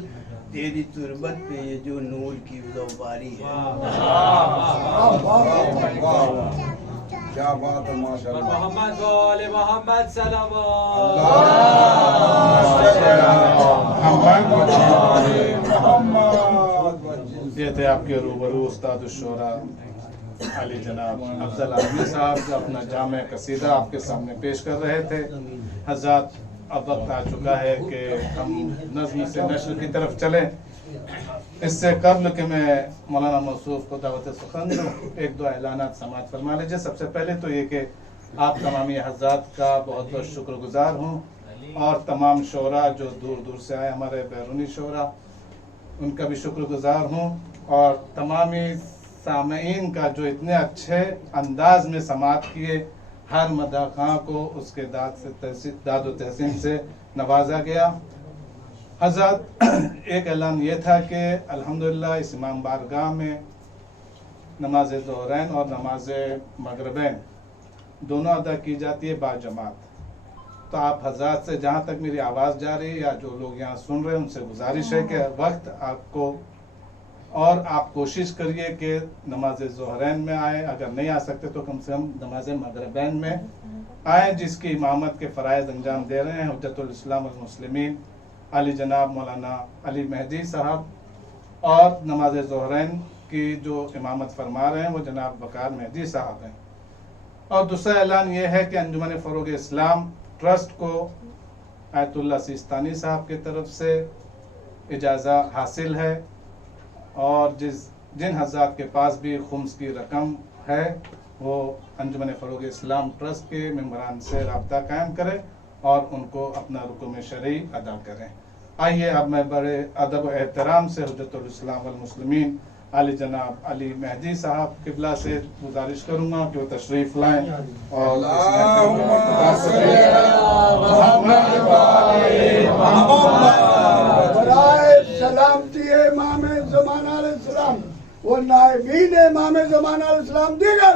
تیری تربت پہ یہ جو نور کی زوباری ہے. کیا بات ہے ماشاءاللہ. محمد وآل محمد صلوات. یہ تھے آپ کے روبرو استاد الشورا علی جناب افضل عالمی صاحب جو اپنا جامع قصیدہ آپ کے سامنے پیش کر رہے تھے. حضرات اب وقت آ چکا ہے کہ ہم نظم سے نشر کی طرف چلیں. اس سے قبل کہ میں مولانا موصوف کو دعوت سخن دوں, ایک دو اعلانات سماعت فرما لیجیے. سب سے پہلے تو یہ کہ آپ تمامی حضرات کا بہت بہت شکر گزار ہوں, اور تمام شعراء جو دور دور سے آئے, ہمارے بیرونی شعراء, ان کا بھی شکر گزار ہوں. اور تمامی سامعین کا جو اتنے اچھے انداز میں سماعت کیے, ہر مداح خواں کو اس کے داد و تحسین سے نوازا گیا. حضرات ایک اعلان یہ تھا کہ الحمدللہ اس امام بارگاہ میں نماز ظہرین اور نماز مغربین دونوں ادا کی جاتی ہے با جماعت. تو آپ حضرات سے جہاں تک میری آواز جا رہی ہے یا جو لوگ یہاں سن رہے ہیں ان سے گزارش ہے کہ وقت آپ کو, اور آپ کوشش کریے کہ نماز ظہرین میں آئیں. اگر نہیں آ سکتے تو کم سے کم نماز مغربین میں آئیں, جس کی امامت کے فرائض انجام دے رہے ہیں حجت الاسلام والمسلمین علی جناب مولانا علی مہدی صاحب, اور نماز ظہرین کی جو امامت فرما رہے ہیں وہ جناب وقار مہدی صاحب ہیں. اور دوسرا اعلان یہ ہے کہ انجمن فروغ اسلام ٹرسٹ کو آیت اللہ سیستانی صاحب کی طرف سے اجازت حاصل ہے, اور جن حضرات کے پاس بھی خمس کی رقم ہے وہ انجمن فروغ اسلام ٹرسٹ کے ممبران سے رابطہ قائم کریں اور ان کو اپنا رکن شرعی ادا کریں. آئیے اب میں بڑے ادب و احترام سے حجت الاسلام والمسلمین علی جناب علی مہدی صاحب قبلہ سے گزارش کروں گا کہ وہ تشریف لائیں اور سلامتی امام زمانہ علیہ السلام و نائبین امام زمانہ علیہ السلام دیگر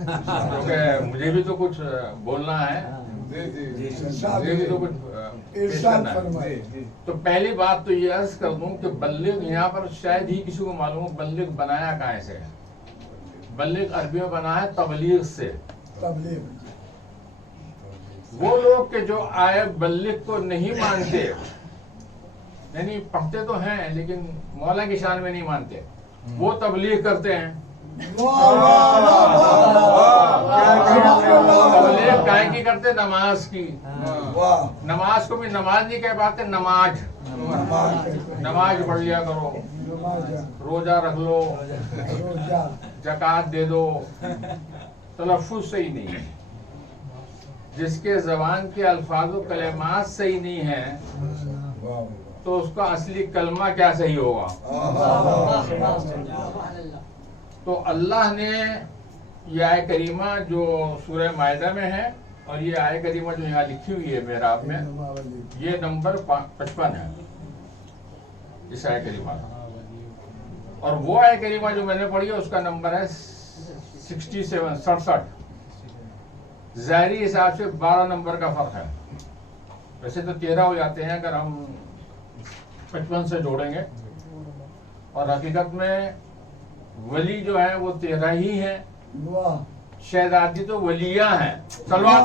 کیونکہ مجھے بھی تو کچھ بولنا ہے، مجھے بھی تو کچھ پیش کرنا ہے۔ تو پہلی بات تو یہ عرض کر دوں کہ بلغ یہاں پر شاید ہی کسی کو معلوم ہو بلغ بنایا کہاں سے ہے۔ بلغ عربی میں بنا ہے تبلیغ سے۔ وہ لوگ کہ جو آئے بلغ کو نہیں مانتے، یعنی پڑھتے تو ہیں لیکن مولا کی شان میں نہیں مانتے، وہ تبلیغ کرتے ہیں۔ تبلیغ کائے کی کرتے؟ نماز کی۔ نماز کو بھی نماز نہیں کہہ پاتے، نماز نماز پڑھ لیا کرو، روزہ رکھ لو، زکوٰۃ دے دو۔ تلفظ صحیح نہیں ہے، جس کے زبان کے الفاظ و کلمات صحیح نہیں ہیں تو اس کا اصلی کلمہ کیا صحیح ہوگا؟ تو اللہ نے یہ آیہ کریمہ جو سورہ مائدہ میں ہے اور یہ آیہ کریمہ جو یہاں لکھی ہوئی ہے محراب میں، یہ نمبر 55 ہے اس آیہ کریمہ کا، اور وہ آیہ کریمہ جو میں نے پڑھی ہے اس کا نمبر ہے 67 ظاہری حساب سے 12 نمبر کا فرق ہے، ویسے تو 13 ہو جاتے ہیں اگر ہم 55 سے جوڑیں گے، اور حقیقت میں ولی جو ہے وہ 13 ہی ہیں، شہزادی تو ولیاں ہیں۔ صلوات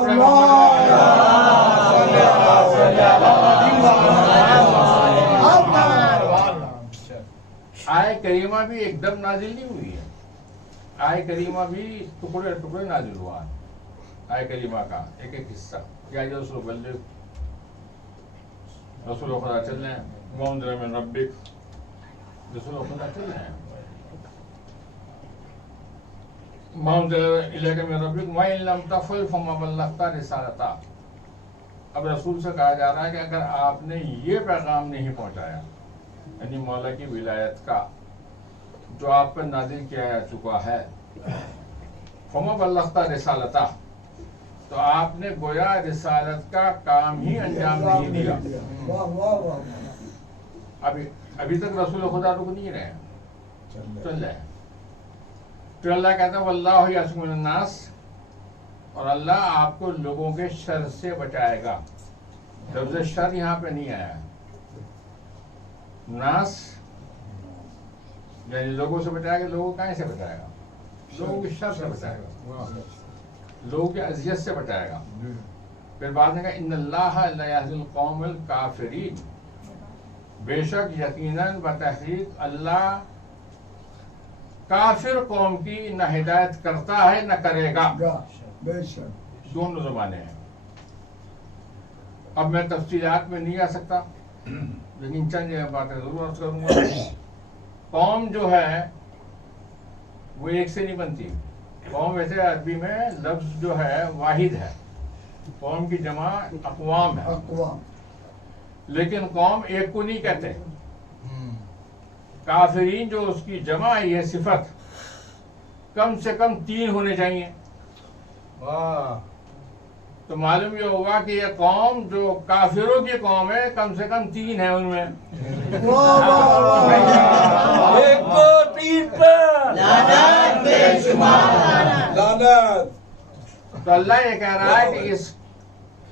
آیہ کریمہ بھی ایک دم نازل نہیں ہوئی ہے، آیہ کریمہ بھی ٹکڑے ٹکڑے نازل ہوا ہے۔ آیہ کریمہ کا ایک ایک حصہ کیا جو رسول بلغ، رسول خدا چل رہے ہیں، منذر من ربک، رسول خدا چل رہے ہیں، منذر الیک من ربک وَإِن لَمْ تَفْعَلْ فَمَا بَلَّغْتَ رِسَالَتَهُ۔ اب رسول سے کہا جا رہا ہے کہ اگر آپ نے یہ پیغام نہیں پہنچایا، یعنی مولا کی ولایت کا جو آپ پر نازل کیا جا چکا ہے، فَمَا بَلَّغْتَ رِسَالَتَهُ، تو آپ نے گویا رسالت کا کام ہی انجام نہیں دیا۔ ابھی تک رسول خدا رک نہیں رہے ہیں، چل رہے ہیں۔ پھر اللہ کہتا ہے واللہ یعصمک من الناس، اور اللہ آپ کو لوگوں کے شر سے بچائے گا۔ لفظ شر یہاں پہ نہیں آیا ہے، ناس یعنی لوگوں سے بچائے گا۔ لوگوں کہیں سے بچائے گا؟ لوگوں کے شر سے بچائے گا، لوگوں کی اذیت سے بچائے گا۔ پھر بعد میں کہا ان اللہ لا یہدی القوم الکافرین، بے شک یقیناً بتحقیق اللہ کافر قوم کی نہ ہدایت کرتا ہے نہ کرے گا۔ دونوں زمانے ہیں۔ اب میں تفصیلات میں نہیں آ سکتا لیکن چند باتیں ضرور عرض کروں گا۔ قوم جو ہے وہ ایک سے نہیں بنتی، قوم ویسے عربی میں لفظ جو ہے واحد ہے، قوم کی جمع اقوام ہے، لیکن قوم ایک کو نہیں کہتے۔ کافرین جو اس کی جمع ہے، یہ صفت کم سے کم 3 ہونے چاہیے۔ تو معلوم یہ ہوگا کہ یہ قوم جو کافروں کی قوم ہے کم سے کم 3 ہیں ان میں۔ ایک دو تین پر لعنت بے شمار لعنت۔ تو اللہ یہ کہہ رہا ہے کہ اس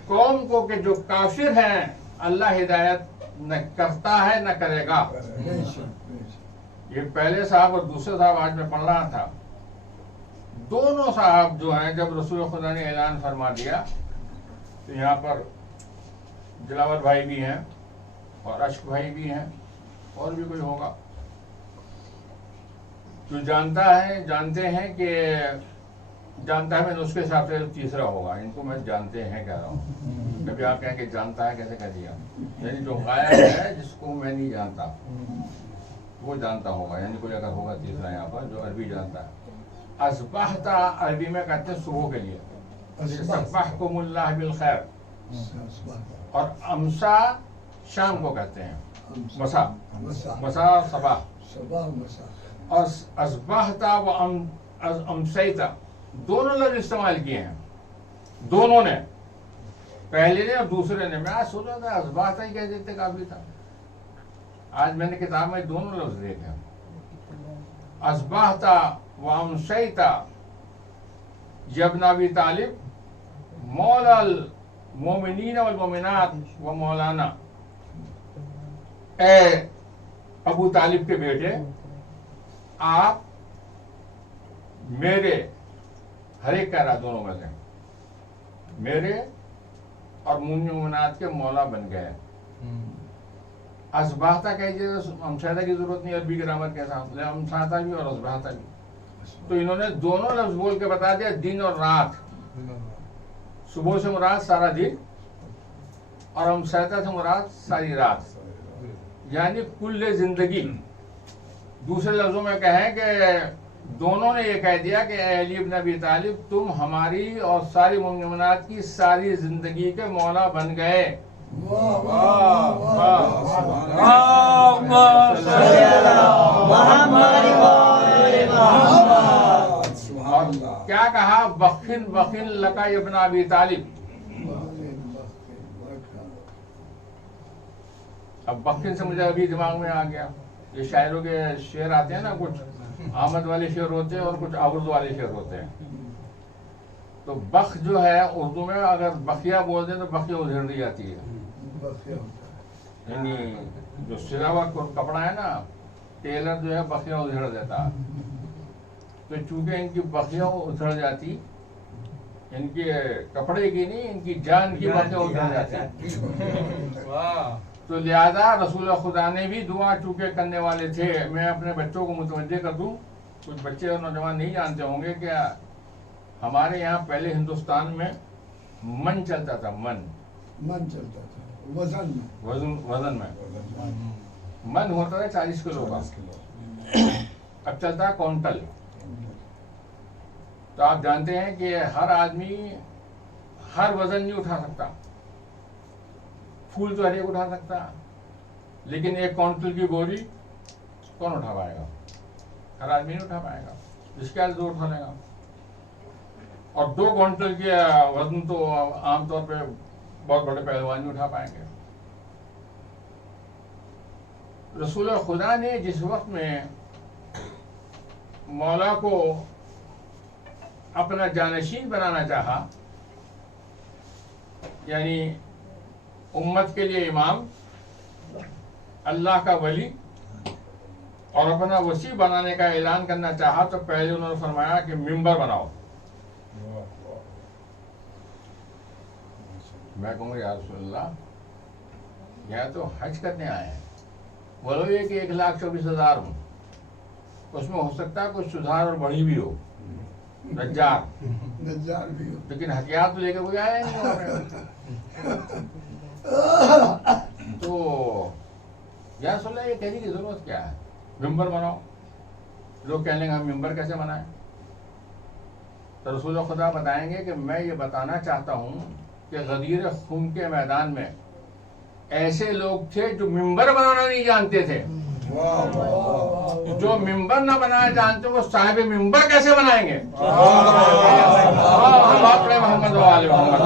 قوم کو کہ جو کافر ہیں اللہ ہدایت نہ کرتا ہے نہ کرے گا۔ یہ پہلے صاحب اور دوسرے صاحب آج میں پڑھ رہا تھا، دونوں صاحب جو ہیں جب رسول خدا نے اعلان فرما دیا تو یہاں پر دلاور بھائی بھی ہیں اور اشک بھائی بھی ہیں اور بھی کوئی ہوگا جو جانتے ہیں کہ جانتا ہے، میں نے اس کے حساب سے تیسرا ہوگا، ان کو میں جانتے ہیں کہہ رہا ہوں۔ کبھی آپ کہیں کہ جانتا ہے کیسے کہہ دیا، یعنی جو غائب ہے جس کو میں نہیں جانتا وہ جانتا ہوگا، یعنی کوئی اگر ہوگا تیسرا یہاں پر جو عربی جانتا ہے۔ اصبحتا عربی میں کہتے ہیں صبح کے لیے، صبحکم اللہ بالخیر، اور امسا شام کو کہتے ہیں، مسا مسا صبح، اور اصبحتا و امسیتا دونوں لفظ استعمال کیے ہیں، دونوں نے، پہلے نے اور دوسرے نے۔ میں آج سوچ رہا تھا اصبحتا ہی کہہ دیتے کافی تھا، آج میں نے کتاب میں دونوں لفظ دیکھے، اصبحتا و امسیتا ابن ابی طالب مولا المومنین والمومنات و مولانا، اے ابو طالب کے بیٹے، آپ میرے، ہر ایک کہہ رہا دونوں میں سے، میرے اور مومنات کے مولا بن گئے۔ ازباہتا کہیے، امشاہدہ کی ضرورت نہیں، عربی گرامر کے ساتھ امشاہدہ بھی اور ازباہتا بھی، تو انہوں نے دونوں لفظ بول کے بتا دیا، دن اور رات۔ صبح سے مراد سارا دن اور امشاہدہ سے مراد ساری رات، یعنی کل زندگی۔ دوسرے لفظوں میں کہیں کہ دونوں نے یہ کہہ دیا کہ اے علی ابن ابی طالب، تم ہماری اور ساری مومنات کی ساری زندگی کے مولا بن گئے۔ اور کیا کہا؟ بخن بخن لکا ابن ابی طالب۔ اب بخن سے مجھے ابھی دماغ میں آ گیا، یہ شاعروں کے شعر آتے ہیں نا، کچھ آمد والے شعر ہوتے ہیں اور کچھ آورد والے شعر ہوتے ہیں۔ تو بخ جو ہے اردو میں اگر بخیا بول دیں تو بخیا ادھیڑ دی جاتی ہے، یعنی جو سلا ہوا کپڑا ہے نا، ٹیلر جو ہے بخیا ادھیڑ دیتا، تو چونکہ ان کی بخیا ادھڑ جاتی، ان کے کپڑے کی نہیں، ان کی جان کی بخیا ادھڑ جاتی، تو لہذا رسول خدا نے بھی دعا چونکہ کرنے والے تھے۔ میں اپنے بچوں کو متوجہ کر دوں، کچھ بچے اور نوجوان نہیں جانتے ہوں گے کہ ہمارے یہاں پہلے ہندوستان میں من چلتا تھا، من چلتا تھا وزن میں من ہوتا تھا 40 کلو کا، اب چلتا ہے کونٹل۔ تو آپ جانتے ہیں کہ ہر آدمی ہر وزن نہیں اٹھا سکتا، پھول تو ہر ایک اٹھا سکتا، لیکن 1 کونٹل کی بوری کون اٹھا پائے گا؟ ہر آدمی نہیں اٹھا پائے گا، جس کے ہاتھ 2 اٹھا لے گا۔ اور 2 کونٹل کے وزن تو عام طور پہ بہت بڑے پہلوان نہیں اٹھا پائیں گے۔ رسول خدا نے جس وقت میں مولا کو اپنا جانشین بنانا چاہا، یعنی امت کے لیے امام، اللہ کا ولی، اور اپنا وسیع بنانے کا اعلان کرنا چاہا، تو پہلے انہوں نے فرمایا کہ ممبر بناؤ۔ میں کہوں گا یا رسول اللہ، یہاں تو حج کرنے آئے ہیں، بولو یہ کہ 1,24,000 ہوں، اس میں ہو سکتا ہے کچھ سدھار اور بڑھی بھی ہو، نجار بھی ہو، لیکن ہتھیار تو لے کے کوئی آیا نہیں۔ تو یا رسول اللہ یہ کہنے کی ضرورت کیا ہے؟ ممبر بناؤ۔ لوگ کہنے لیں گے ہم ممبر کیسے بنائیں؟ تو رسول خدا بتائیں گے کہ میں یہ بتانا چاہتا ہوں کہ غدیر خم کے میدان میں ایسے لوگ تھے جو ممبر بنانا نہیں جانتے تھے۔ جو ممبر نہ بنانا جانتے وہ صاحب ممبر کیسے بنائیں گے؟ محمد وآل محمد۔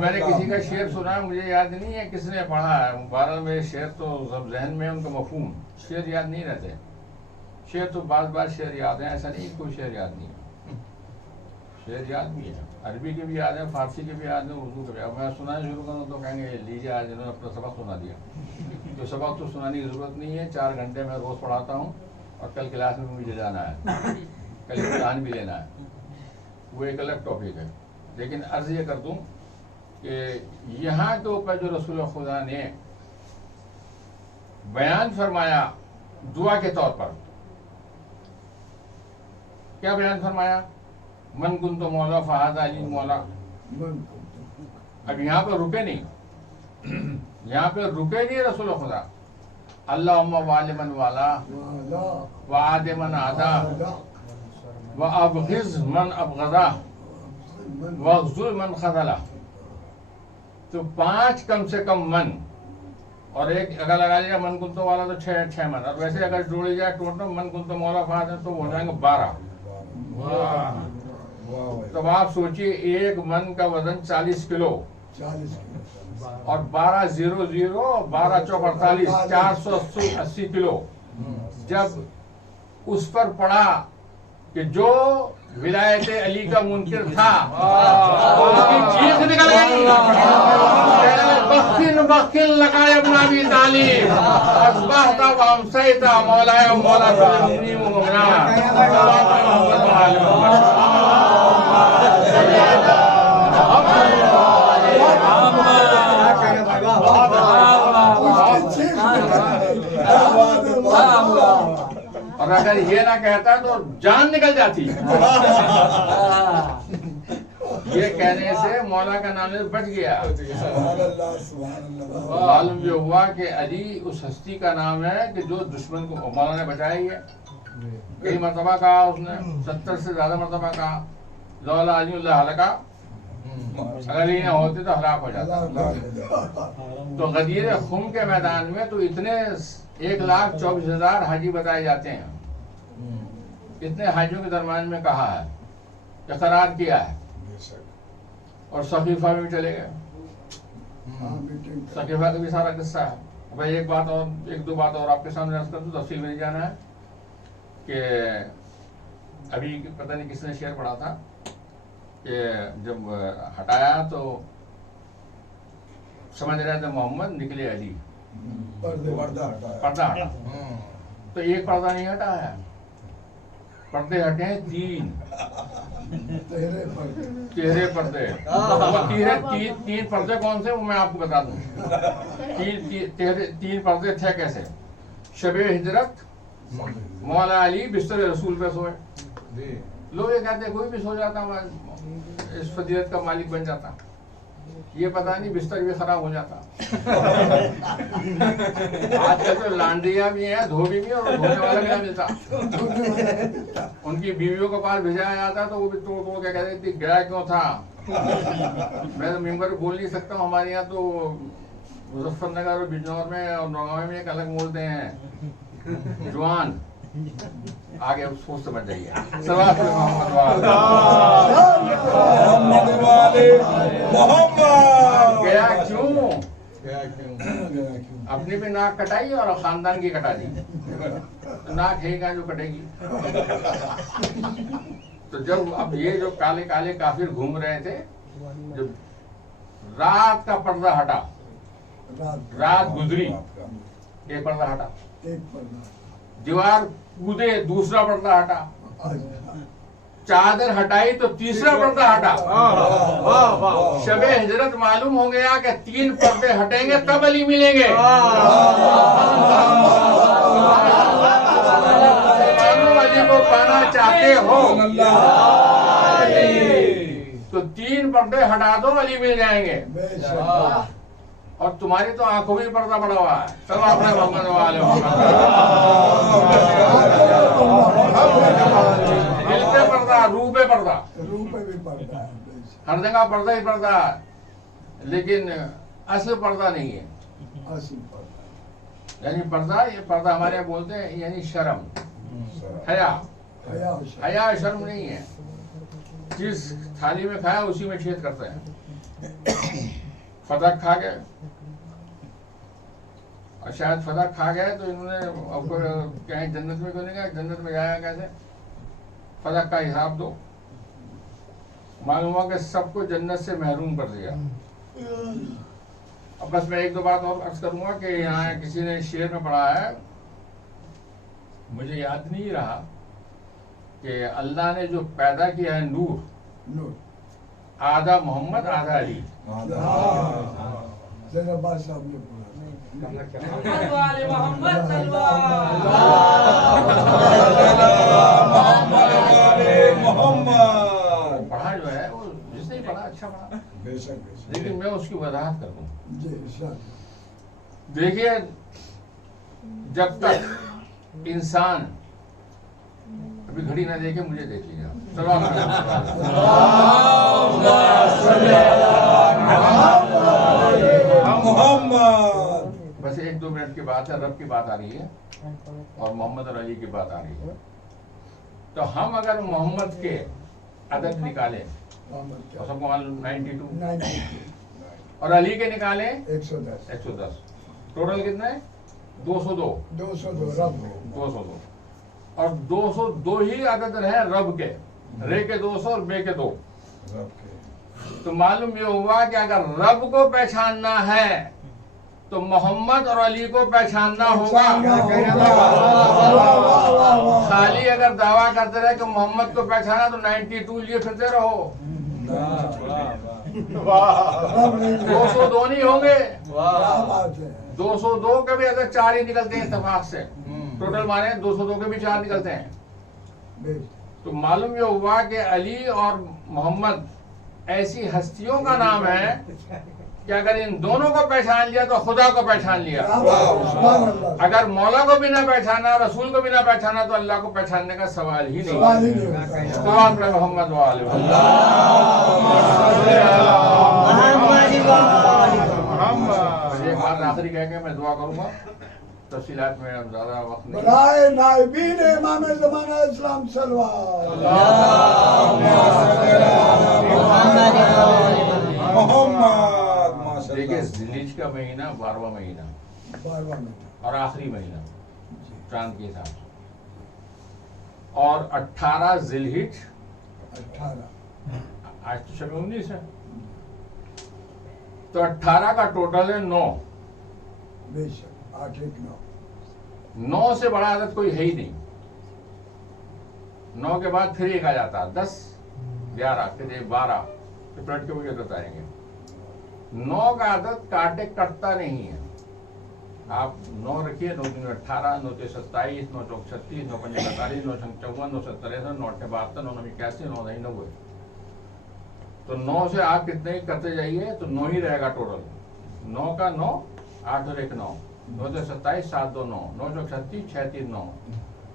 میں نے کسی کا شعر سنا، مجھے یاد نہیں ہے کس نے پڑھا ہے، بہرحال میرے شعر تو سب ذہن میں ان کا مفہوم، شعر یاد نہیں رہتے۔ شعر تو بعض شعر یاد ہیں، ایسا نہیں کوئی شعر یاد نہیں ہے، شعر یاد بھی ہے، عربی کے بھی یاد ہیں، فارسی کے بھی یاد ہیں، اردو کے بھی۔ اب میں سنانا شروع کروں تو کہیں گے لیجیے آج انہوں نے اپنا سبق سنا دیا۔ تو سبق تو سنانے کی ضرورت نہیں ہے، 4 گھنٹے میں روز پڑھاتا ہوں، اور کل کلاس میں مجھے جانا ہے، کل امتحان بھی لینا ہے، وہ ایک الگ ٹاپک ہے۔ لیکن عرض یہ کر دوں کہ یہاں کے اوپر جو رسول خدا نے بیان فرمایا دعا کے طور پر، کیا بیان فرمایا؟ من کنت مولا فہذا علی مولا۔ اب یہاں پہ رکے نہیں، یہاں پہ رکے نہیں رسول خدا۔ اللہم والی من والا، وعاد من عادا، وابغض من ابغضا، واخذل من خذلا۔ تو 5 کم سے کم من، اور ایک اگر لگا لیا من کنتو والا تو 6 من، اور ویسے اگر جوڑی جائے ٹوٹل من کنتو مولا فہذا تو ہو جائیں گے 12۔ تو آپ سوچئے 1 من کا وزن 40 کلو، اور 12 0 0 12 چوک 48 480 کلو، جب اس پر پڑا کہ جو ولایت علی کا منکر تھا اس کی چیخ نکل گئی، بخل بخل لگا ابن ابی طالب اصبحت وامسیت مولاي ومولا المؤمنين والمؤمنات اور اگر یہ نہ کہتا تو جان نکل جاتی. یہ کہنے سے مولا کا نام بچ گیا. معلوم یہ ہوا کہ علی اس ہستی کا نام ہے کہ جو دشمن کو مولا نے بچایا ہی ہے. کئی مرتبہ کہا اس نے، 70 سے زیادہ مرتبہ کہا لولا علی اللہ ہلاکا، اگر علی نہ ہوتے تو ہلاک ہو جاتا. تو غدیر خم کے میدان میں تو اتنے 1,24,000 حاجی بتائے جاتے ہیں. اتنے حاجیوں کے درمیان میں کہا ہے، اقرار کیا ہے، اور صحیفہ میں بھی چلے گئے. صحیفہ کا بھی سارا قصہ ہے. بھائی ایک دو بات اور آپ کے سامنے عرض کر دوں، تفصیل میں نہیں جانا ہے. کہ ابھی پتہ نہیں کس نے شعر پڑھا تھا کہ جب ہٹایا تو سمجھ رہے تھے محمد، نکلے علی. پردہ ہٹا تو ایک پردہ نہیں ہٹا ہے، پردے ہٹے ہیں 3 چہرے پردے. تین پردے کون سے وہ میں آپ کو بتا دوں. 3 پردے تھے کیسے؟ شب ہجرت مولا علی بستر رسول پہ سوئے. لوگ یہ کہتے ہیں کوئی بھی سو جاتا اس فضیلت کا مالک بن جاتا. یہ پتہ نہیں بستر بھی خراب ہو جاتا. آج کل تو لانڈریاں بھی ہیں، دھوبی بھی، اور دھونے والا بھی نہ ملتا. ان کی بیویوں کے پاس بھیجایا جاتا تو وہ بھی توڑ کے کہتے تھے گیا کیوں تھا. میں تو ممبر بول نہیں سکتا ہوں. ہمارے یہاں تو مظفر نگر اور بجنور میں اور نوگاں میں ایک الگ بولتے ہیں جوان. آگے سوچ سمجھ جائیے. گیا کیوں؟ اپنی بھی ناک کٹائی اور خاندان کی کٹا دی. ناک ہے گا جو کٹے گی. تو جب اب یہ جو کالے کالے کافر گھوم رہے تھے، جب رات کا پردہ ہٹا، رات گزری، ایک پردہ ہٹا، دیوار کودے، دوسرا پردہ ہٹا، چادر ہٹائی تو تیسرا پردہ ہٹا. شب ہجرت معلوم ہو گیا کہ 3 پردے ہٹیں گے تب علی ملیں گے. علی کو پانا چاہتے ہو تو 3 پردے ہٹا دو، علی مل جائیں گے. اور تمہاری تو آنکھوں میں پردہ پڑا ہوا ہے. چلو اپنے محمد والے دل پہ پردہ، روح پہ پردہ، ہر جگہ پردہ ہی پردہ، لیکن اصل پردہ نہیں ہے. یعنی پردہ، یہ پردہ ہمارے یہاں بولتے ہیں یعنی شرم، حیا. حیا شرم نہیں ہے. جس تھالی میں کھایا اسی میں چھید کرتے ہیں. فتح کھا گئے، اور شاید فتح کھا گئے تو انہوں نے کہیں جنت میں کیوں نہیں گیا، جنت میں جایا کیسے؟ فتح کا حساب دو. معلوم ہوا کہ سب کو جنت سے محروم کر دیا. اب بس میں ایک دو بات اور عرض کروں گا کہ یہاں کسی نے شعر میں پڑھا ہے، مجھے یاد نہیں رہا، کہ اللہ نے جو پیدا کیا ہے نور، آدھا محمد آدھا علی. پڑھا جو ہے وہ جس نے پڑھا اچھا پڑھا، لیکن میں اس کی وضاحت کر دوں. دیکھیے، جب تک انسان ابھی گھڑی نہ دیکھے، مجھے دیکھ لیجیے. بس 1-2 منٹ کی بات ہے. رب کی بات آ رہی ہے اور محمد اور علی کی بات آ رہی ہے. تو ہم اگر محمد کے عدد نکالیں تو سب کو معلوم 92، اور علی کے نکالیں 110. ٹوٹل کتنا ہے؟ 202 202 رب 202 اور 202 ہی عدد ہے رب کے، رے کے 200 اور بے کے 2. تو معلوم یہ ہوا کہ اگر رب کو پہچاننا ہے تو محمد اور علی کو پہچاننا ہوگا. خالی اگر دعویٰ کرتے رہے کہ محمد کو پہچانا تو 92 لیے پھرتے رہو. 202 نہیں ہوں گے. 202 کے بھی اگر 4 ہی نکلتے ہیں اتفاق سے، ٹوٹل مانے 202 کے بھی 4 نکلتے ہیں. تو معلوم یہ ہوا کہ علی اور محمد ایسی ہستیوں کا نام ہے کہ اگر ان دونوں کو پہچان لیا تو خدا کو پہچان لیا. اگر مولا کو بھی نہ پہچانا، رسول کو بھی نہ پہچانا تو اللہ کو پہچاننے کا سوال ہی نہیں. سوال پر محمد والے ایک بات آخری کہہ کے میں دعا کروں گا، تفصیلات میں اب زیادہ وقت نہیں. برائے نائبین امام زمانہ اسلام صلوات محمد. دیکھیں ذیلحج کا مہینہ 12واں مہینہ اور آخری مہینہ چاند کے حساب سے، اور 18 ذیلحج، 18 آج تو شب 19 ہے، تو 18 کا ٹوٹل ہے 9. بے شک 8 1 9 9 سے بڑا عدد کوئی ہے ہی نہیں. 9 کے بعد پھر ایک آ جاتا، 10 11 پھر 12 پھر پلٹ کے وہی عدد آئیں گے. 9 کا عدد کاٹے کٹتا نہیں ہے. آپ 9 رکھیے، 9 دن 18، 9 تے 27، 9 چوک 36، 9 پنجے 45، 9 چھنگ 54، 9 7 63، 9 8 72، 9 9 81، 9 9 90. تو 9 سے آپ کتنے ہی کرتے جائیے تو 9 ہی رہے گا ٹوٹل. 9 کا 9، 8 اور 1 9، 9 تے 27، 7 2 9، 9 چوک 36، 6 3 9،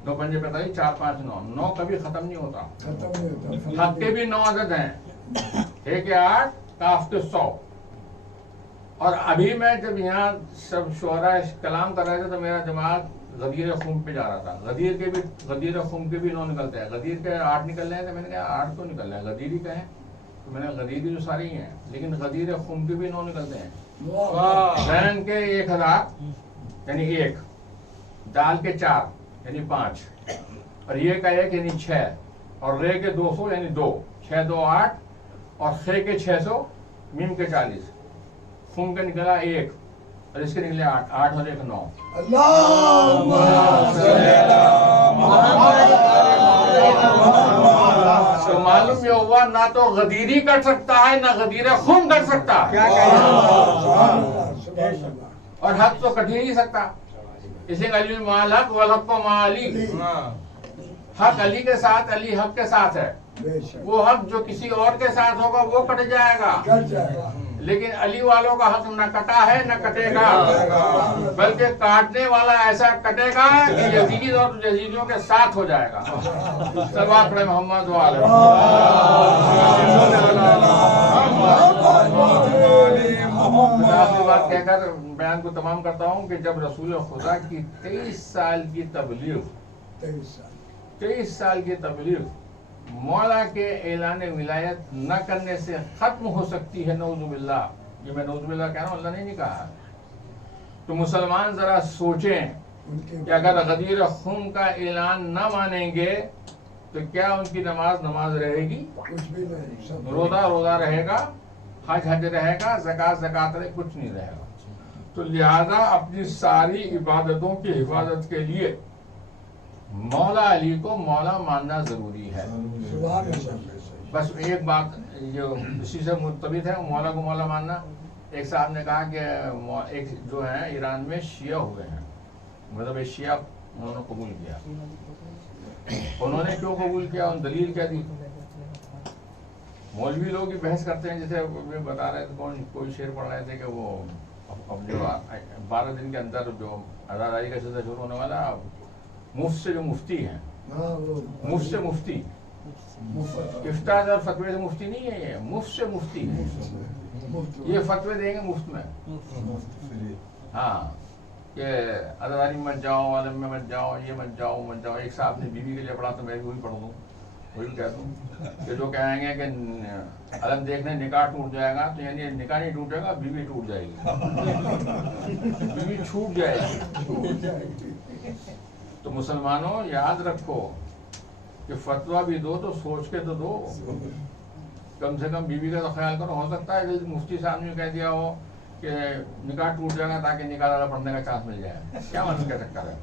9 پنجے 45، 4 5 9. 9 کبھی ختم نہیں ہوتا. حق کے بھی 9 عدد ہیں، 1 کے 8، کاف کے 100. اور ابھی میں جب یہاں سب شعراء کلام کر رہے تھے تو میرا دماغ غدیر خم پہ جا رہا تھا. غدیر خم کے بھی 9 نکلتے ہیں. غدیر کے 8 نکل رہے ہیں تو میں نے کہا 8 کیوں نکل رہے ہیں، غدیر ہی کہیں. تو میں نے غدیری جو ساری ہیں، لیکن غدیر خم کے بھی 9 نکلتے ہیں. زین کے 1000 یعنی 1، دال کے 4 یعنی 5، اور یہ کا 1 یعنی 6، اور رے کے 200 یعنی 2، 6 2 8، اور خے کے 600، میم کے 40، خم کے نکلا 1 اور اس کے نکلے 8، 8 اور 1 9. تو معلوم یہ ہوا نہ تو غدیری کر سکتا ہے نہ غدیر خم کر سکتا، اور حق تو کٹ ہی نہیں سکتا. اسے علی مال حق والحق کو مع علی، حق علی کے ساتھ، علی حق کے ساتھ ہے. وہ حق جو کسی اور کے ساتھ ہوگا وہ کٹ جائے گا، لیکن علی والوں کا حق نہ کٹا ہے نہ کٹے گا، بلکہ کاٹنے والا ایسا کٹے گا کہ یزید اور یزیدیوں کے ساتھ ہو جائے گا. صلوات پڑھیں محمد والے. آخری بات کہہ کر بیان کو تمام کرتا ہوں کہ جب رسول خدا کی 23 سال کی تبلیغ، 23 سال کی تبلیغ مولا کے اعلان ولایت نہ کرنے سے ختم ہو سکتی ہے، نعوذ باللہ. یہ میں نعوذ باللہ کہہ رہا ہوں، اللہ نے نہیں کہا. تو مسلمان ذرا سوچیں کہ اگر غدیر خم کا اعلان نہ مانیں گے تو کیا ان کی نماز رہے گی؟ روزہ رہے گا، حج رہے گا، زکات رہے، کچھ نہیں رہے گا. تو لہذا اپنی ساری عبادتوں کی حفاظت کے لیے مولا علی کو مولا ماننا ضروری ہے. بس ایک بات جو اسی سے مرتبط ہے، مولا کو مولا ماننا. ایک صاحب نے کہا کہ ایک جو ہے ایران میں شیعہ ہوئے ہیں، مطلب ایک شیعہ انہوں نے قبول کیا. انہوں نے کیوں قبول کیا، ان دلیل کیا دی؟ مولوی لوگ بحث کرتے ہیں، جیسے بتا رہے تھے، کوئی شعر پڑھ رہے تھے کہ وہ اب جو 12 دن کے اندر جو عزاداری کا سلسلہ شروع ہونے والا، مفت سے جو مفتی ہیں، مفت سے مفتی، افتاء اور فتوے سے مفتی نہیں ہے، یہ مفت سے مفتی ہے. یہ فتوے دیں گے مفت میں، ہاں، کہ عزاداری مت جاؤ، عالم میں مت جاؤ، یہ مت جاؤ مت جاؤ. ایک صاحب نے بیوی کے لیے پڑھا تو میں بھی وہی پڑھ دوں. وہی کہتا ہوں کہ جو کہیں گے کہ علم دیکھنے نکاح ٹوٹ جائے گا، تو یعنی نکاح نہیں ٹوٹے گا، بیوی ٹوٹ جائے گی، بیوی چھوٹ جائے گی۔ تو مسلمانوں یاد رکھو کہ فتویٰ بھی دو تو سوچ کے تو دو، کم سے کم بیوی کا تو خیال کرو۔ ہو سکتا ہے مفتی صاحب نے کہہ دیا ہو کہ نکاح ٹوٹ جائے گا تاکہ نکاح والا پڑھنے کا چانس مل جائے، کیا معلوم کیا چکر ہے،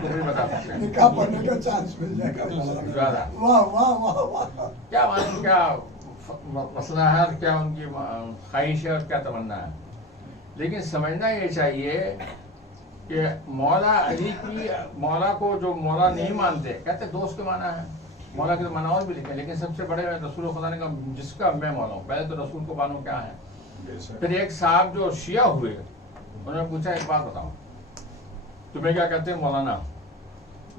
تو بھی بتا سکتے ہیں نکاح پڑھنے کا چانس مل جائے گا۔ واہ واہ واہ واہ، کیا معلوم کیا مسئلہ ہے اور کیا ان کی خواہش ہے اور کیا تمنا ہے۔ لیکن سمجھنا یہ چاہیے کہ مولا علی کی، مولا کو جو مولا نہیں مانتے کہتے دوست کے معنی ہے، مولا کے تو معنی اور بھی لکھے، لیکن سب سے بڑے رسول خدا نے کہا جس کا میں مولا ہوں، پہلے تو رسول کو مانو کیا ہے۔ پھر ایک صاحب جو شیعہ ہوئے انہوں نے پوچھا ایک بات بتاؤ تمہیں کیا کہتے ہیں مولانا؟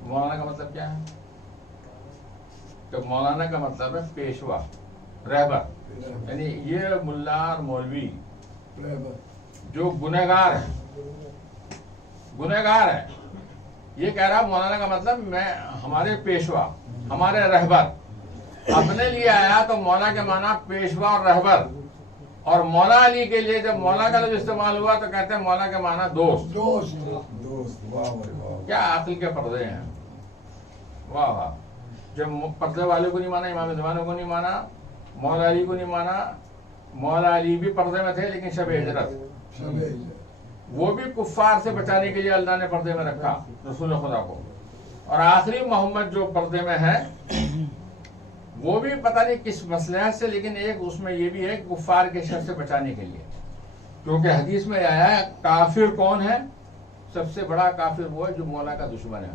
مولانا کا مطلب کیا ہے؟ تو مولانا کا مطلب ہے پیشوا، رہبر، یعنی یہ ملا اور مولوی جو گنہگار ہے، گنہگار ہے، یہ کہہ رہا مولانا کا مطلب میں ہمارے پیشوا، ہمارے رہبر، اپنے لیے آیا تو مولا کے معنی پیشوا اور رہبر، اور مولا علی کے لیے جب مولا کا لفظ استعمال ہوا تو کہتے ہیں مولا کے معنی دوست۔ کیا عقل کے پردے ہیں، واہ واہ۔ جب پردے والے کو نہیں مانا، امام زمانے کو نہیں مانا، مولا علی کو نہیں مانا۔ مولا علی بھی پردے میں تھے لیکن شب ہجرت، وہ بھی کفار سے بچانے کے لیے اللہ نے پردے میں رکھا رسول خدا کو، اور آخری محمد جو پردے میں ہے وہ بھی پتہ نہیں کس مصلحت سے، لیکن ایک اس میں یہ بھی ہے کفار کے شر سے بچانے کے لیے، کیونکہ حدیث میں آیا ہے کافر کون ہے؟ سب سے بڑا کافر وہ ہے جو مولا کا دشمن ہے۔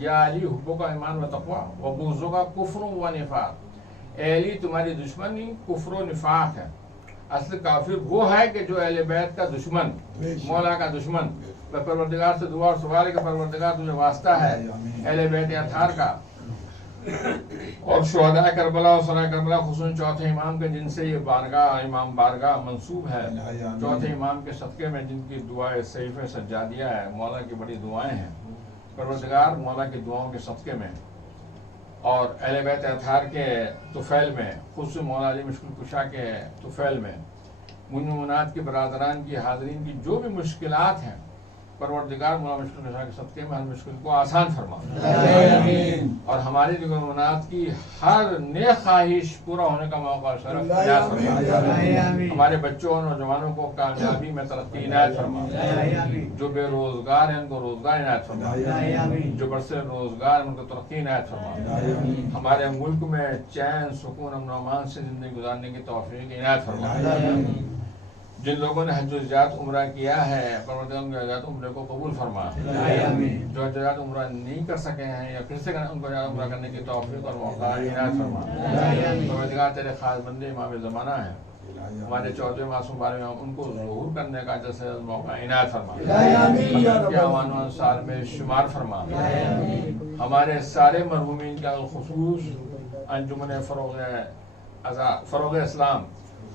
یا علی حبو کا ایمان و تقویٰ و بغضو کا کفر و نفاق، اے علی تمہاری دشمنی کفر و نفاق ہے۔ اصل کافر وہ ہے کہ جو اہل بیت کا دشمن، مولا کا دشمن۔ میں پروردگار سے دعا اور سوال ہے کہ پروردگار تجھے واسطہ ہے اہل بیت اطہار کا اور شہداء کربلا اور سرائے کربلا، خصوصاً چوتھے امام کے جن سے یہ بارگاہ امام بارگاہ منسوب ہے، چوتھے امام کے صدقے میں جن کی دعائیں صحیف سجادیہ ہے، مولا کی بڑی دعائیں ہیں، پروردگار مولا کی دعاؤں کے صدقے میں اور اہل بیت اطہار کے طفیل میں، خصوصاً مولا علی مشکل کشا کے طفیل میں، منات کے برادران کی حاضرین کی جو بھی مشکلات ہیں، پروردگار مولا مشکل کشا کے صدقے میں ہر مشکل کو آسان فرما، اور ہماری منات کی ہر نیک خواہش پورا ہونے کا موقع اور شرف عنایت فرما، ہمارے بچوں اور نوجوانوں کو کامیابی میں ترقی عنایت فرما، جو بے روزگار ہیں ان کو روزگار عنایت فرما، جو برسر روزگار ان کو ترقی عنایت فرما، ہمارے ملک میں چین سکون امن و امان سے زندگی گزارنے کی توفیق عنایت فرما۔ جن لوگوں نے حج و زیارت عمرہ کیا ہے پروردگار ان کے حجات عمرے کو قبول فرما، جو حجات عمرہ نہیں کر سکے ہیں یا پھر سے ان کو عمرہ کرنے کی توفیق اور موقع عنایت فرما۔ پروردگار تیرے خاص بندے امام زمانہ ہیں، ہمارے چوتھے معصوم بارے ان کو ظہور کرنے کا جیسے موقع عنایت فرما، کے اعوان و انصار میں شمار فرما، ہمارے سارے مرحومین کا خصوص انجمن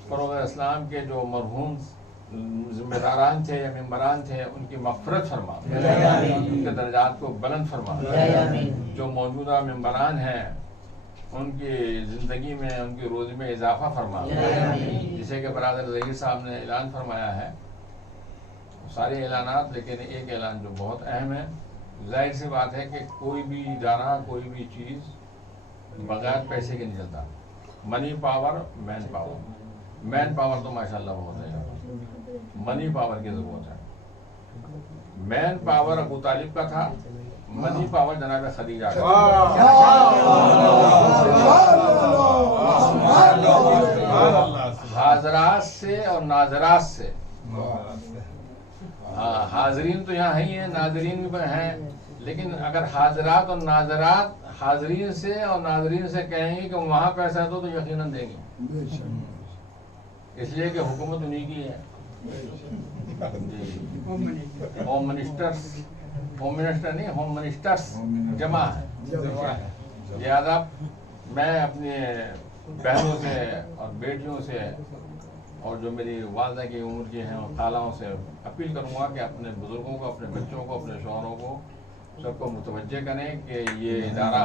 فروغ اسلام کے جو مرحوم ذمہ داران تھے یا ممبران تھے ان کی مغفرت فرما، ان کے درجات کو بلند فرما، جو موجودہ ممبران ہیں ان کی زندگی میں ان کی روزی میں اضافہ فرما، جسے کہ برادر ظہیر صاحب نے اعلان فرمایا ہے، سارے اعلانات لیکن ایک اعلان جو بہت اہم ہے، ظاہر سی بات ہے کہ کوئی بھی ادارہ کوئی بھی چیز بغیر پیسے کے نہیں چلتا، منی power man power, man power تو ماشاءاللہ بہت ہے، منی پاور کی ضرورت ہے۔ مین پاور ابو طالب کا تھا، منی پاور جناب خدیجہ کا، حاضرات سے اور ناظرات سے، حاضرین تو یہاں ہی ہیں، ناظرین بھی ہیں، لیکن اگر حاضرات اور ناظرات حاضرین سے اور ناظرین سے کہیں گے کہ وہاں پیسہ دو تو یقیناً دیں گے، اس لیے کہ حکومت انہی کی ہے۔ ہوم منسٹر نہیں، ہوم منسٹرز جمع ہے، لہذا میں اپنے بہنوں سے اور بیٹیوں سے اور جو میری والدہ کی عمر کی ہیں اور خالوں سے اپیل کروں گا کہ اپنے بزرگوں کو، اپنے بچوں کو، اپنے شوہروں کو سب کو متوجہ کریں کہ یہ ادارہ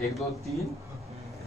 1 2 3